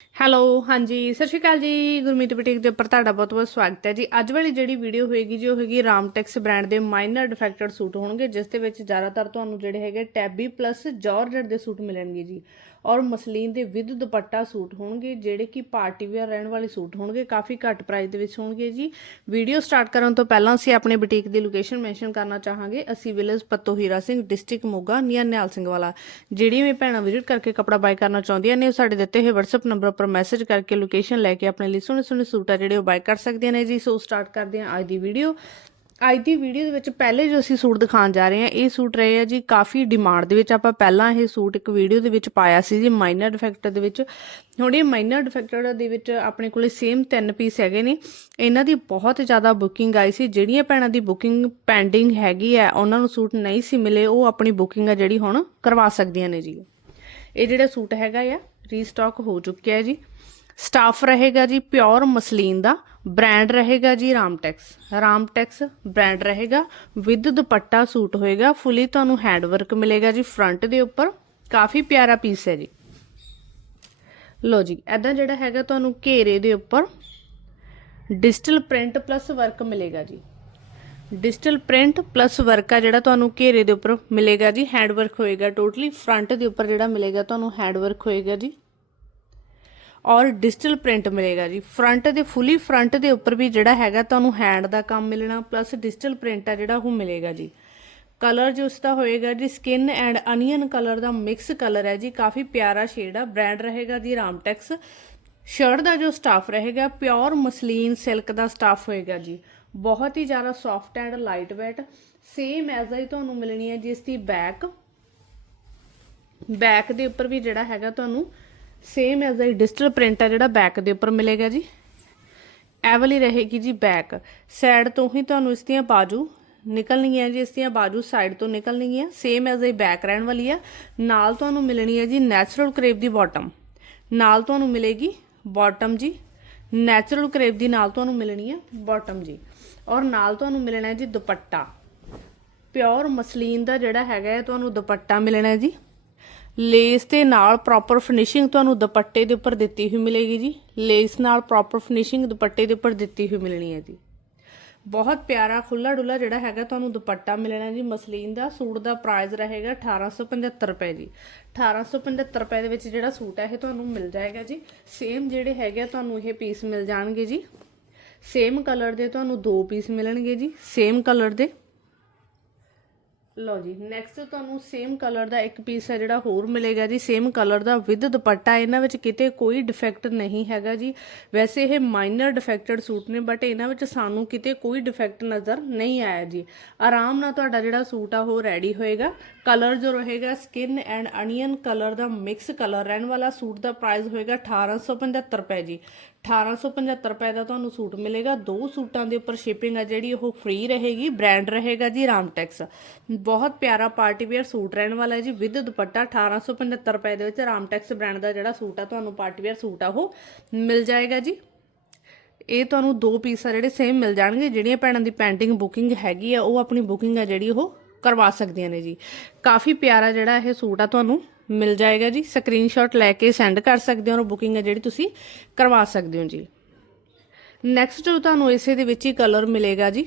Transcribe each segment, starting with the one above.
Hello ਹਾਂਜੀ, ਸਤਿ ਸ਼੍ਰੀ ਅਕਾਲ ਜੀ, ਗੁਰਮੀਤ ਬੁਟੀਕ ਦੇ ਉੱਪਰ ਤੁਹਾਡਾ ਬਹੁਤ ਬਹੁਤ ਸਵਾਗਤ ਹੈ ਜੀ। ਅੱਜ ਵਾਲੀ ਜਿਹੜੀ ਵੀਡੀਓ ਹੋਏਗੀ ਜੀ, ਉਹ ਹੈਗੀ ਰਾਮਟੈਕਸ ਬ੍ਰਾਂਡ ਦੇ ਮਾਈਨਰ ਡਿਫੈਕਟਡ ਸੂਟ ਹੋਣਗੇ, ਜਿਸ ਦੇ ਵਿੱਚ ਜ਼ਿਆਦਾਤਰ ਤੁਹਾਨੂੰ ਜਿਹੜੇ ਹੈਗੇ ਟੈਬੀ ਪਲੱਸ ਜਾਰਜਟ ਦੇ ਸੂਟ ਮਿਲਣਗੇ ਜੀ। ਔਰ ਮਸਲੀਨ ਦੇ ਵਿਦ ਦੁਪੱਟਾ ਸੂਟ ਹੋਣਗੇ, ਜਿਹੜੇ ਕਿ ਪਾਰਟੀ ਵੇਅਰ ਰਹਿਣ ਵਾਲੇ ਸੂਟ ਹੋਣਗੇ, ਕਾਫੀ ਘੱਟ ਪ੍ਰਾਈਸ ਦੇ ਵਿੱਚ ਹੋਣਗੇ ਜੀ। ਵੀਡੀਓ ਸਟਾਰਟ ਕਰਨ ਤੋਂ ਪਹਿਲਾਂ ਅਸੀਂ ਆਪਣੇ ਬੁਟੀਕ ਦੀ ਲੋਕੇਸ਼ਨ ਮੈਂਸ਼ਨ ਕਰਨਾ ਚਾਹਾਂਗੇ। ਅਸੀਂ village Patto Hira Singh district Moga near Nihal Singh Wala. ਜਿਹੜੀ ਵੀ ਭੈਣਾਂ ਵਿਜ਼ਿਟ ਕਰਕੇ ਕੱਪੜਾ ਬਾਈ ਕਰਨਾ ਚਾਹੁੰਦੀਆਂ ਨੇ, ਉਹ ਸਾਡੇ ਦਿੱਤੇ ਹੋਏ WhatsApp ਨੰਬਰ ਉੱਪਰ ਮੈਸੇਜ ਕਰਕੇ ਲੋਕੇਸ਼ਨ ਲੈ ਕੇ ਆਪਣੇ ਲਈ ਸੋਹਣੇ ਸੋਹਣੇ ਸੂਟ ਆ ਜਿਹੜੇ ਉਹ ਬਾਈ ਕਰ ਸਕਦੀਆਂ ਨੇ ਜੀ। ਸੋ ਸਟਾਰਟ ਕਰਦੇ ਹਾਂ ਅੱਜ ਦੀ ਵੀਡੀਓ ਅੱਜ ਦੀ ਵੀਡੀਓ ਦੇ ਵਿੱਚ ਪਹਿਲੇ ਜੋ ਅਸੀਂ ਸੂਟ ਦਿਖਾਉਣ ਜਾ ਰਹੇ ਹਾਂ, ਇਹ ਸੂਟ ਰਹੇ ਆ ਜੀ ਕਾਫੀ ਡਿਮਾਂਡ ਦੇ ਵਿੱਚ। ਆਪਾਂ ਪਹਿਲਾਂ ਇਹ ਸੂਟ ਇੱਕ ਵੀਡੀਓ ਦੇ ਵਿੱਚ ਪਾਇਆ ਸੀ ਜੀ ਮਾਈਨਰ ਡਿਫੈਕਟਰ ਦੇ ਵਿੱਚ। ਹੁਣ ਇਹ ਮਾਈਨਰ ਡਿਫੈਕਟਰ ਦੇ ਵਿੱਚ ਆਪਣੇ ਕੋਲੇ ਸੇਮ ਤਿੰਨ ਪੀਸ ਹੈਗੇ ਨੇ। ਇਹਨਾਂ ਦੀ ਬਹੁਤ ਜ਼ਿਆਦਾ ਬੁਕਿੰਗ ਆਈ ਸੀ। ਜਿਹੜੀਆਂ ਭੈਣਾਂ ਦੀ ਬੁਕਿੰਗ ਪੈਂਡਿੰਗ ਹੈਗੀ ਹੈ ਉਹਨਾਂ ਨੂੰ ਸੂਟ ਨਹੀਂ ਸੀ ਮਿਲੇ, ਉਹ ਆਪਣੀ ਬੁਕਿੰਗ ਆ ਜਿਹੜੀ ਹੁਣ ਕਰਵਾ ਸਕਦੀਆਂ ਨੇ ਜੀ। ਇਹ ਜਿਹੜਾ ਸੂਟ ਹੈਗਾ ਆ ਰੀਸਟਾਕ ਹੋ ਚੁੱਕਿਆ ਹੈ ਜੀ। ਸਟਾਫ ਰਹੇਗਾ ਜੀ ਪਿਓਰ ਮਸਲੀਨ ਦਾ, ਬ੍ਰਾਂਡ ਰਹੇਗਾ ਜੀ ਰਾਮਟੈਕਸ। ਰਾਮਟੈਕਸ ਬ੍ਰਾਂਡ ਰਹੇਗਾ, ਵਿਦ ਦੁਪੱਟਾ ਸੂਟ ਹੋਏਗਾ, ਫੁੱਲੀ ਤੁਹਾਨੂੰ ਹੈਂਡ ਵਰਕ ਮਿਲੇਗਾ ਜੀ ਫਰੰਟ ਦੇ ਉੱਪਰ। ਕਾਫੀ ਪਿਆਰਾ ਪੀਸ ਹੈ ਜੀ। ਲੋ ਜੀ ਐਦਾਂ ਜਿਹੜਾ ਹੈਗਾ ਤੁਹਾਨੂੰ ਘੇਰੇ ਦੇ ਉੱਪਰ ਡਿਜੀਟਲ ਪ੍ਰਿੰਟ ਪਲੱਸ ਵਰਕ ਮਿਲੇਗਾ ਜੀ। ਡਿਜੀਟਲ ਪ੍ਰਿੰਟ ਪਲੱਸ ਵਰਕ ਆ ਜਿਹੜਾ ਤੁਹਾਨੂੰ ਘੇਰੇ ਦੇ ਉੱਪਰ ਮਿਲੇਗਾ ਜੀ ਹੈਂਡ ਵਰਕ ਹੋਏਗਾ ਟੋਟਲੀ। ਫਰੰਟ ਦੇ ਉੱਪਰ ਜਿਹੜਾ ਮਿਲੇਗਾ ਤੁਹਾਨੂੰ ਹੈਂਡ ਵਰਕ ਹੋਏਗਾ ਜੀ। ਔਰ ਡਿਜੀਟਲ ਪ੍ਰਿੰਟ ਮਿਲੇਗਾ ਜੀ। ਫਰੰਟ ਦੇ ਫੁੱਲੀ ਫਰੰਟ ਦੇ ਉੱਪਰ ਵੀ ਜਿਹੜਾ ਹੈਗਾ ਤੁਹਾਨੂੰ ਹੈਂਡ ਦਾ ਕੰਮ ਮਿਲਣਾ ਪਲੱਸ ਡਿਜੀਟਲ ਪ੍ਰਿੰਟ ਆ ਜਿਹੜਾ ਉਹ ਮਿਲੇਗਾ ਜੀ। ਕਲਰ ਜੋ ਉਸਦਾ ਹੋਏਗਾ ਜੀ ਸਕਿਨ ਐਂਡ ਅਨੀਅਨ ਕਲਰ ਦਾ ਮਿਕਸ ਕਲਰ ਹੈ ਜੀ। ਕਾਫੀ ਪਿਆਰਾ ਸ਼ੇਡ ਆ ਬ੍ਰਾਂਡ ਰਹੇਗਾ ਜੀ ਰਾਮਟੈਕਸ। ਸ਼ਰਟ ਦਾ ਜੋ ਸਟਾਫ ਰਹੇਗਾ ਪਿਓਰ ਮਸਲੀਨ ਸਿਲਕ ਦਾ ਸਟਾਫ ਹੋਏਗਾ ਜੀ। ਬਹੁਤ ਹੀ ਜ਼ਿਆਦਾ soft and light weight same as ਹੀ ਤੁਹਾਨੂੰ ਮਿਲਣੀ ਹੈ ਜੀ ਇਸ ਦੀ ਬੈਕ ਬੈਕ ਦੇ ਉੱਪਰ ਵੀ ਜਿਹੜਾ ਹੈਗਾ ਤੁਹਾਨੂੰ same as a digital print ਆ ਜਿਹੜਾ ਬੈਕ ਦੇ ਉੱਪਰ ਮਿਲੇਗਾ ਜੀ। ਇਹ ਵਾਲੀ ਰਹੇਗੀ ਜੀ ਬੈਕ ਸਾਈਡ ਤੋਂ ਹੀ ਤੁਹਾਨੂੰ ਇਸ ਦੀਆਂ ਬਾਜੂ ਨਿਕਲਣਗੀਆਂ ਜੀ, ਇਸ ਦੀਆਂ ਬਾਜੂ ਸਾਈਡ ਤੋਂ ਨਿਕਲਣਗੀਆਂ। ਸੇਮ ਐਜ਼ ਅ ਬੈਕ ਰਹਿਣ ਵਾਲੀ ਆ। ਨਾਲ ਤੁਹਾਨੂੰ ਮਿਲਣੀ ਹੈ ਜੀ ਨੈਚੁਰਲ ਕਰੇਪ ਦੀ ਬਾਟਮ ਨਾਲ ਤੁਹਾਨੂੰ ਮਿਲੇਗੀ ਬਾਟਮ ਜੀ। ਨੈਚੁਰਲ ਕਰੇਪ ਦੀ ਨਾਲ ਤੁਹਾਨੂੰ ਮਿਲਣੀ ਹੈ ਬਾਟਮ ਜੀ। ਔਰ ਨਾਲ ਤੁਹਾਨੂੰ ਮਿਲਣਾ ਹੈ ਜੀ ਦੁਪੱਟਾ। ਪਿਓਰ ਮਸਲੀਨ ਦਾ ਜਿਹੜਾ ਹੈਗਾ ਹੈ, ਤੁਹਾਨੂੰ ਦੁਪੱਟਾ ਮਿਲਣਾ ਹੈ ਜੀ। ਲੇਸ ਦੇ ਨਾਲ ਪ੍ਰੋਪਰ ਫਿਨਿਸ਼ਿੰਗ ਤੁਹਾਨੂੰ ਦੁਪੱਟੇ ਦੇ ਉੱਪਰ ਦਿੱਤੀ ਹੋਈ ਮਿਲੇਗੀ ਜੀ। ਲੇਸ ਨਾਲ ਪ੍ਰੋਪਰ ਫਿਨਿਸ਼ਿੰਗ ਦੁਪੱਟੇ ਦੇ ਉੱਪਰ ਦਿੱਤੀ ਹੋਈ ਮਿਲਣੀ ਹੈ ਜੀ। ਬਹੁਤ ਪਿਆਰਾ ਖੁੱਲਾ ਡੁੱਲਾ ਜਿਹੜਾ ਹੈਗਾ ਤੁਹਾਨੂੰ ਦੁਪੱਟਾ ਮਿਲਣਾ ਜੀ। ਮਸਲੀਨ ਦਾ ਸੂਟ ਦਾ ਪ੍ਰਾਈਸ ਰਹੇਗਾ 1875 ਰੁਪਏ ਜੀ। 1875 ਰੁਪਏ ਦੇ ਵਿੱਚ ਜਿਹੜਾ ਸੂਟ ਹੈ ਇਹ ਤੁਹਾਨੂੰ ਮਿਲ ਜਾਏਗਾ ਜੀ। ਸੇਮ ਜਿਹੜੇ ਹੈਗੇ ਆ ਤੁਹਾਨੂੰ ਇਹ ਪੀਸ ਮਿਲ ਜਾਣਗੇ ਜੀ। ਸੇਮ ਕਲਰ ਦੇ ਤੁਹਾਨੂੰ ਦੋ ਪੀਸ ਮਿਲਣਗੇ ਜੀ। ਸੇਮ ਕਲਰ ਦੇ ਲਓ ਜੀ ਨੈਕਸਟ ਤੁਹਾਨੂੰ ਸੇਮ ਕਲਰ ਦਾ ਇੱਕ ਪੀਸ ਹੈ ਜਿਹੜਾ ਹੋਰ ਮਿਲੇਗਾ ਜੀ ਸੇਮ ਕਲਰ ਦਾ ਵਿਦ ਦੁਪੱਟਾ। ਇਹਨਾਂ ਵਿੱਚ ਕਿਤੇ ਕੋਈ ਡਿਫੈਕਟ ਨਹੀਂ ਹੈਗਾ ਜੀ। ਵੈਸੇ ਇਹ ਮਾਈਨਰ ਡਿਫੈਕਟਡ ਸੂਟ ਨੇ ਬਟ ਇਹਨਾਂ ਵਿੱਚ ਸਾਨੂੰ ਕਿਤੇ ਕੋਈ ਡਿਫੈਕਟ ਨਜ਼ਰ ਨਹੀਂ ਆਇਆ ਜੀ। ਆਰਾਮ ਨਾਲ ਤੁਹਾਡਾ ਜਿਹੜਾ ਸੂਟ ਆ, ਉਹ ਰੈਡੀ ਹੋਏਗਾ। ਕਲਰ ਜੋ ਰਹੇਗਾ ਸਕਿਨ ਐਂਡ ਅਨੀਅਨ ਕਲਰ ਦਾ ਮਿਕਸ ਕਲਰ ਰਹਿਣ ਵਾਲਾ ਸੂਟ ਦਾ ਪ੍ਰਾਈਸ ਹੋਏਗਾ 1875 ਰੁਪਏ ਜੀ। 1875 ਰੁਪਏ ਦਾ ਤੁਹਾਨੂੰ ਸੂਟ ਮਿਲੇਗਾ। ਦੋ ਸੂਟਾਂ ਦੇ ਉੱਪਰ ਸ਼ਿਪਿੰਗ ਆ ਜਿਹੜੀ, ਉਹ ਫ੍ਰੀ ਰਹੇਗੀ ਬ੍ਰਾਂਡ ਰਹੇਗਾ ਜੀ ਰਾਮਟੈਕਸ। ਬਹੁਤ ਪਿਆਰਾ ਪਾਰਟੀ ਵੇਅਰ ਸੂਟ ਰਹਿਣ ਵਾਲਾ ਹੈ ਜੀ। ਵਿਦ ਦੁਪੱਟਾ 1875 ਰੁਪਏ ਦੇ ਵਿੱਚ ਰਾਮਟੈਕਸ ਬ੍ਰਾਂਡ ਦਾ ਜਿਹੜਾ ਸੂਟ ਆ, ਤੁਹਾਨੂੰ ਪਾਰਟੀ ਵੇਅਰ ਸੂਟ ਆ, ਉਹ ਮਿਲ ਜਾਏਗਾ ਜੀ। ਇਹ ਤੁਹਾਨੂੰ ਦੋ ਪੀਸ ਆ ਜਿਹੜੇ ਸੇਮ ਮਿਲ ਜਾਣਗੇ। ਜਿਹੜੀਆਂ ਭੈਣਾਂ ਦੀ ਪੈਂਟਿੰਗ ਬੁਕਿੰਗ ਹੈਗੀ ਆ, ਉਹ ਆਪਣੀ ਬੁਕਿੰਗ ਆ ਜਿਹੜੀ, ਉਹ ਕਰਵਾ ਸਕਦੀਆਂ ਨੇ ਜੀ। ਕਾਫੀ ਪਿਆਰਾ ਜਿਹੜਾ ਇਹ ਸੂਟ ਆ ਤੁਹਾਨੂੰ ਮਿਲ ਜਾਏਗਾ ਜੀ। ਸਕਰੀਨਸ਼ਾਟ ਲੈ ਕੇ ਸੈਂਡ ਕਰ ਸਕਦੇ ਹੋ ਔਰ ਬੁਕਿੰਗ ਹੈ ਜਿਹੜੀ ਤੁਸੀਂ ਕਰਵਾ ਸਕਦੇ ਹੋ ਜੀ। ਨੈਕਸਟ ਜੋ ਤੁਹਾਨੂੰ ਇਸੇ ਦੇ ਵਿੱਚ ਹੀ ਕਲਰ ਮਿਲੇਗਾ ਜੀ।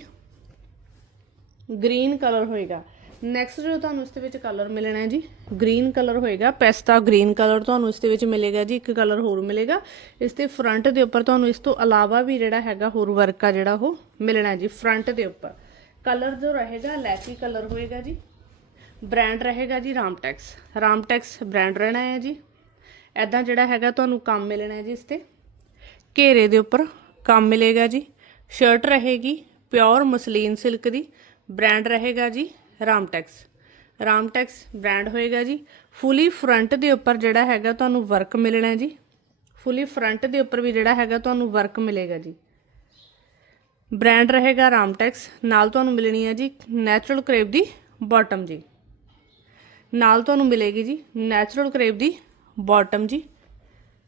ਗ੍ਰੀਨ ਕਲਰ ਹੋਏਗਾ। ਨੈਕਸਟ ਜੋ ਤੁਹਾਨੂੰ ਇਸ ਦੇ ਵਿੱਚ ਕਲਰ ਮਿਲਣਾ ਹੈ ਜੀ ਗ੍ਰੀਨ ਕਲਰ ਹੋਏਗਾ। ਪੈਸਤਾ ਗ੍ਰੀਨ ਕਲਰ ਤੁਹਾਨੂੰ ਇਸ ਦੇ ਵਿੱਚ ਮਿਲੇਗਾ ਜੀ, ਇੱਕ ਕਲਰ ਹੋਰ ਮਿਲੇਗਾ। ਇਸ 'ਤੇ ਫਰੰਟ ਦੇ ਉੱਪਰ ਤੁਹਾਨੂੰ ਇਸ ਤੋਂ ਇਲਾਵਾ ਵੀ ਜਿਹੜਾ ਹੈਗਾ ਹੋਰ ਵਰਕ ਆ ਜਿਹੜਾ ਉਹ ਮਿਲਣਾ ਜੀ ਫਰੰਟ ਦੇ ਉੱਪਰ। ਕਲਰ ਜੋ ਰਹੇਗਾ ਲੈਕੀ ਕਲਰ ਹੋਏਗਾ ਜੀ। ਬ੍ਰਾਂਡ ਰਹੇਗਾ ਜੀ ਰਾਮਟੈਕਸ। ਰਾਮਟੈਕਸ ਬ੍ਰਾਂਡ ਰਹਿਣਾ ਹੈ ਜੀ। ਐਦਾਂ ਜਿਹੜਾ ਹੈਗਾ ਤੁਹਾਨੂੰ ਕੰਮ ਮਿਲਣਾ ਹੈ ਜੀ ਇਸ ਤੇ। ਘੇਰੇ ਦੇ ਉੱਪਰ ਕੰਮ ਮਿਲੇਗਾ ਜੀ। ਸ਼ਰਟ ਰਹੇਗੀ ਪਿਓਰ ਮਸਲੀਨ ਸਿਲਕ ਦੀ ਬ੍ਰਾਂਡ ਰਹੇਗਾ ਜੀ ਰਾਮਟੈਕਸ। ਰਾਮਟੈਕਸ ਬ੍ਰਾਂਡ ਹੋਏਗਾ ਜੀ। ਫੁੱਲੀ ਫਰੰਟ ਦੇ ਉੱਪਰ ਜਿਹੜਾ ਹੈਗਾ ਤੁਹਾਨੂੰ ਵਰਕ ਮਿਲਣਾ ਜੀ। ਫੁੱਲੀ ਫਰੰਟ ਦੇ ਉੱਪਰ ਵੀ ਜਿਹੜਾ ਹੈਗਾ ਤੁਹਾਨੂੰ ਵਰਕ ਮਿਲੇਗਾ ਜੀ। ਬ੍ਰਾਂਡ ਰਹੇਗਾ ਰਾਮਟੈਕਸ। ਨਾਲ ਤੁਹਾਨੂੰ ਮਿਲਣੀ ਹੈ ਜੀ ਨੈਚੁਰਲ ਕਰੇਪ ਦੀ ਬਾਟਮ ਜੀ। ਨਾਲ ਤੁਹਾਨੂੰ ਮਿਲੇਗੀ ਜੀ ਨੈਚੁਰਲ ਕਰੇਪ ਦੀ ਬਾਟਮ ਜੀ।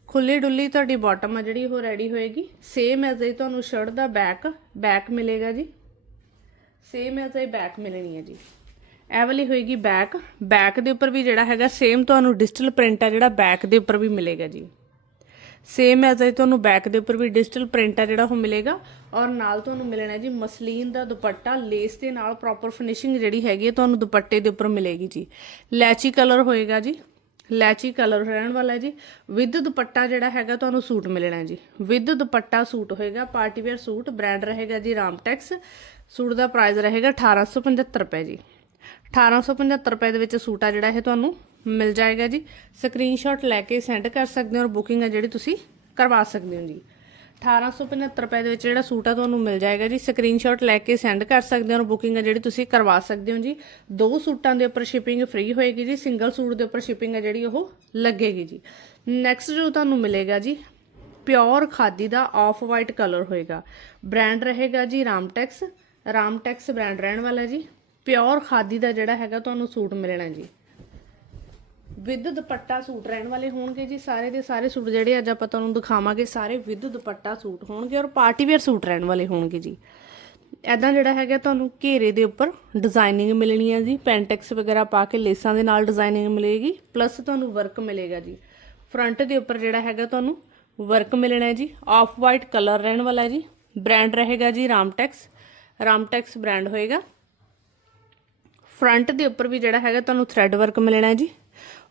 ਖੁੱਲੀ ਡੁੱਲੀ ਤੁਹਾਡੀ ਬਾਟਮ ਆ ਜਿਹੜੀ ਉਹ ਰੈਡੀ ਹੋਏਗੀ। ਸੇਮ ਐਜ਼ ਇਹ ਤੁਹਾਨੂੰ ਸ਼ਰਟ ਦਾ ਬੈਕ ਬੈਕ ਮਿਲੇਗਾ ਜੀ। ਸੇਮ ਐਜ਼ ਇਹ ਬੈਕ ਮਿਲਣੀ ਹੈ ਜੀ। ਇਹ ਵਾਲੀ ਹੋਏਗੀ ਬੈਕ ਬੈਕ ਦੇ ਉੱਪਰ ਵੀ ਜਿਹੜਾ ਹੈਗਾ ਸੇਮ ਤੁਹਾਨੂੰ ਡਿਜੀਟਲ ਪ੍ਰਿੰਟ ਆ ਜਿਹੜਾ ਬੈਕ ਦੇ ਉੱਪਰ ਵੀ ਮਿਲੇਗਾ ਜੀ। ਸੇਮ ਐਜ਼ ਆਈ ਤੁਹਾਨੂੰ ਬੈਕ ਦੇ ਉੱਪਰ ਵੀ ਡਿਜੀਟਲ ਪ੍ਰਿੰਟ ਆ ਜਿਹੜਾ ਉਹ ਮਿਲੇਗਾ। ਔਰ ਨਾਲ ਤੁਹਾਨੂੰ ਮਿਲਣਾ ਜੀ ਮਸਲੀਨ ਦਾ ਦੁਪੱਟਾ ਲੇਸ ਦੇ ਨਾਲ ਪ੍ਰੋਪਰ ਫਿਨਿਸ਼ਿੰਗ ਜਿਹੜੀ ਹੈਗੀ ਹੈ ਤੁਹਾਨੂੰ ਦੁਪੱਟੇ ਦੇ ਉੱਪਰ ਮਿਲੇਗੀ ਜੀ। ਲੈਚੀ ਕਲਰ ਹੋਏਗਾ ਜੀ। ਲੈਚੀ ਕਲਰ ਰਹਿਣ ਵਾਲਾ ਜੀ। ਵਿਦ ਦੁਪੱਟਾ ਜਿਹੜਾ ਹੈਗਾ, ਤੁਹਾਨੂੰ ਸੂਟ ਮਿਲਣਾ ਜੀ। ਵਿਦ ਦੁਪੱਟਾ ਸੂਟ ਹੋਏਗਾ ਪਾਰਟੀ ਵੇਅਰ ਸੂਟ ਬ੍ਰਾਂਡ ਰਹੇਗਾ ਜੀ ਰਾਮਟੈਕਸ। ਸੂਟ ਦਾ ਪ੍ਰਾਈਸ ਰਹੇਗਾ 1875 ਰੁਪਏ ਜੀ। 1875 ਰੁਪਏ ਦੇ ਵਿੱਚ ਸੂਟ ਆ ਜਿਹੜਾ ਇਹ ਤੁਹਾਨੂੰ ਮਿਲ ਜਾਏਗਾ ਜੀ। ਸਕਰੀਨਸ਼ਾਟ ਲੈ ਕੇ ਸੈਂਡ ਕਰ ਸਕਦੇ ਹੋ ਔਰ ਬੁਕਿੰਗ ਆ ਜਿਹੜੀ ਤੁਸੀਂ ਕਰਵਾ ਸਕਦੇ ਹੋ ਜੀ। 1875 ਰੁਪਏ ਦੇ ਵਿੱਚ ਜਿਹੜਾ ਸੂਟ ਆ ਤੁਹਾਨੂੰ ਮਿਲ ਜਾਏਗਾ ਜੀ। ਸਕਰੀਨਸ਼ਾਟ ਲੈ ਕੇ ਸੈਂਡ ਕਰ ਸਕਦੇ ਹੋ ਔਰ ਬੁਕਿੰਗ ਆ ਜਿਹੜੀ ਤੁਸੀਂ ਕਰਵਾ ਸਕਦੇ ਹੋ ਜੀ। ਦੋ ਸੂਟਾਂ ਦੇ ਉੱਪਰ ਸ਼ਿਪਿੰਗ ਫ੍ਰੀ ਹੋਏਗੀ ਜੀ। ਸਿੰਗਲ ਸੂਟ ਦੇ ਉੱਪਰ ਸ਼ਿਪਿੰਗ ਆ ਜਿਹੜੀ ਉਹ ਲੱਗੇਗੀ ਜੀ। ਨੈਕਸਟ ਜੋ ਤੁਹਾਨੂੰ ਮਿਲੇਗਾ ਜੀ ਪਿਓਰ ਖਾਦੀ ਦਾ ਆਫ ਵਾਈਟ ਕਲਰ ਹੋਏਗਾ। ਬ੍ਰਾਂਡ ਰਹੇਗਾ ਜੀ ਰਾਮਟੈਕਸ। ਰਾਮਟੈਕਸ ਬ੍ਰਾਂਡ ਰਹਿਣ ਵਾਲਾ ਜੀ। ਪਿਓਰ ਖਾਦੀ ਦਾ ਜਿਹੜਾ ਹੈਗਾ ਤੁਹਾਨੂੰ ਸੂਟ ਮਿਲਣਾ ਜੀ। ਵਿਦ ਦੁਪੱਟਾ ਸੂਟ ਰਹਿਣ ਵਾਲੇ ਹੋਣਗੇ ਜੀ, ਸਾਰੇ ਦੇ ਸਾਰੇ ਸੂਟ ਜਿਹੜੇ ਅੱਜ ਆਪਾਂ ਤੁਹਾਨੂੰ ਦਿਖਾਵਾਂਗੇ, ਸਾਰੇ ਵਿਦ ਦੁਪੱਟਾ ਸੂਟ ਹੋਣਗੇ ਔਰ ਪਾਰਟੀ ਵੇਅਰ ਸੂਟ ਰਹਿਣ ਵਾਲੇ ਹੋਣਗੇ ਜੀ। ਐਦਾਂ ਜਿਹੜਾ ਹੈਗਾ ਤੁਹਾਨੂੰ ਘੇਰੇ ਦੇ ਉੱਪਰ ਡਿਜ਼ਾਈਨਿੰਗ ਮਿਲਣੀ ਹੈ ਜੀ ਪੈਂਟੈਕਸ ਵਗੈਰਾ ਪਾ ਕੇ ਲੇਸਾਂ ਦੇ ਨਾਲ ਡਿਜ਼ਾਈਨਿੰਗ ਮਿਲੇਗੀ ਪਲੱਸ ਤੁਹਾਨੂੰ ਵਰਕ ਮਿਲੇਗਾ ਜੀ। ਫਰੰਟ ਦੇ ਉੱਪਰ ਜਿਹੜਾ ਹੈਗਾ ਤੁਹਾਨੂੰ ਵਰਕ ਮਿਲਣਾ ਹੈ ਜੀ ਆਫ ਵਾਈਟ ਕਲਰ ਰਹਿਣ ਵਾਲਾ ਹੈ ਜੀ ਬ੍ਰਾਂਡ ਰਹੇਗਾ ਜੀ ਰਾਮਟੈਕਸ ਰਾਮਟੈਕਸ ਬ੍ਰਾਂਡ ਹੋਏਗਾ। ਫਰੰਟ ਦੇ ਉੱਪਰ ਵੀ ਜਿਹੜਾ ਹੈਗਾ ਤੁਹਾਨੂੰ ਥ੍ਰੈਡ ਵਰਕ ਮਿਲਣਾ ਹੈ ਜੀ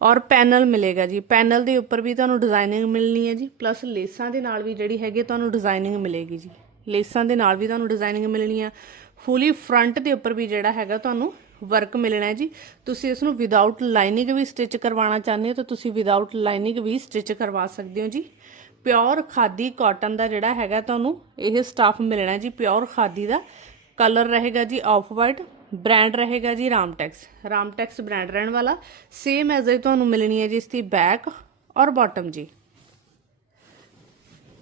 ਔਰ ਪੈਨਲ ਮਿਲੇਗਾ ਜੀ। ਪੈਨਲ ਦੇ ਉੱਪਰ ਵੀ ਤੁਹਾਨੂੰ ਡਿਜ਼ਾਈਨਿੰਗ ਮਿਲਣੀ ਹੈ ਜੀ। ਪਲੱਸ ਲੇਸਾਂ ਦੇ ਨਾਲ ਵੀ ਜਿਹੜੀ ਹੈਗੀ ਤੁਹਾਨੂੰ ਡਿਜ਼ਾਈਨਿੰਗ ਮਿਲੇਗੀ ਜੀ। ਲੇਸਾਂ ਦੇ ਨਾਲ ਵੀ ਤੁਹਾਨੂੰ ਡਿਜ਼ਾਈਨਿੰਗ ਮਿਲਣੀ ਆ। ਫੁੱਲੀ ਫਰੰਟ ਦੇ ਉੱਪਰ ਵੀ ਜਿਹੜਾ ਹੈਗਾ, ਤੁਹਾਨੂੰ ਵਰਕ ਮਿਲਣਾ ਹੈ ਜੀ। ਤੁਸੀਂ ਇਸ ਨੂੰ ਵਿਦਆਊਟ ਲਾਈਨਿੰਗ ਵੀ ਸਟਿਚ ਕਰਵਾਉਣਾ ਚਾਹੁੰਦੇ ਹੋ, ਤਾਂ ਤੁਸੀਂ ਵਿਦਆਊਟ ਲਾਈਨਿੰਗ ਵੀ ਸਟਿਚ ਕਰਵਾ ਸਕਦੇ ਹੋ ਜੀ। ਪਿਓਰ ਖਾਦੀ ਕਾਟਨ ਦਾ ਜਿਹੜਾ ਹੈਗਾ, ਤੁਹਾਨੂੰ ਇਹ ਸਟਾਫ ਮਿਲਣਾ ਜੀ। ਪਿਓਰ ਖਾਦੀ ਦਾ ਕਲਰ ਰਹੇਗਾ ਜੀ ਆਫ ਵਾਈਟ ਬ੍ਰਾਂਡ ਰਹੇਗਾ ਜੀ ਰਾਮਟੈਕਸ। ਰਾਮਟੈਕਸ ਬ੍ਰਾਂਡ ਰਹਿਣ ਵਾਲਾ। ਸੇਮ ਐਜ਼ ਹੀ ਤੁਹਾਨੂੰ ਮਿਲਣੀ ਹੈ ਜੀ ਇਸ ਦੀ ਬੈਕ ਔਰ ਬਾਟਮ ਜੀ।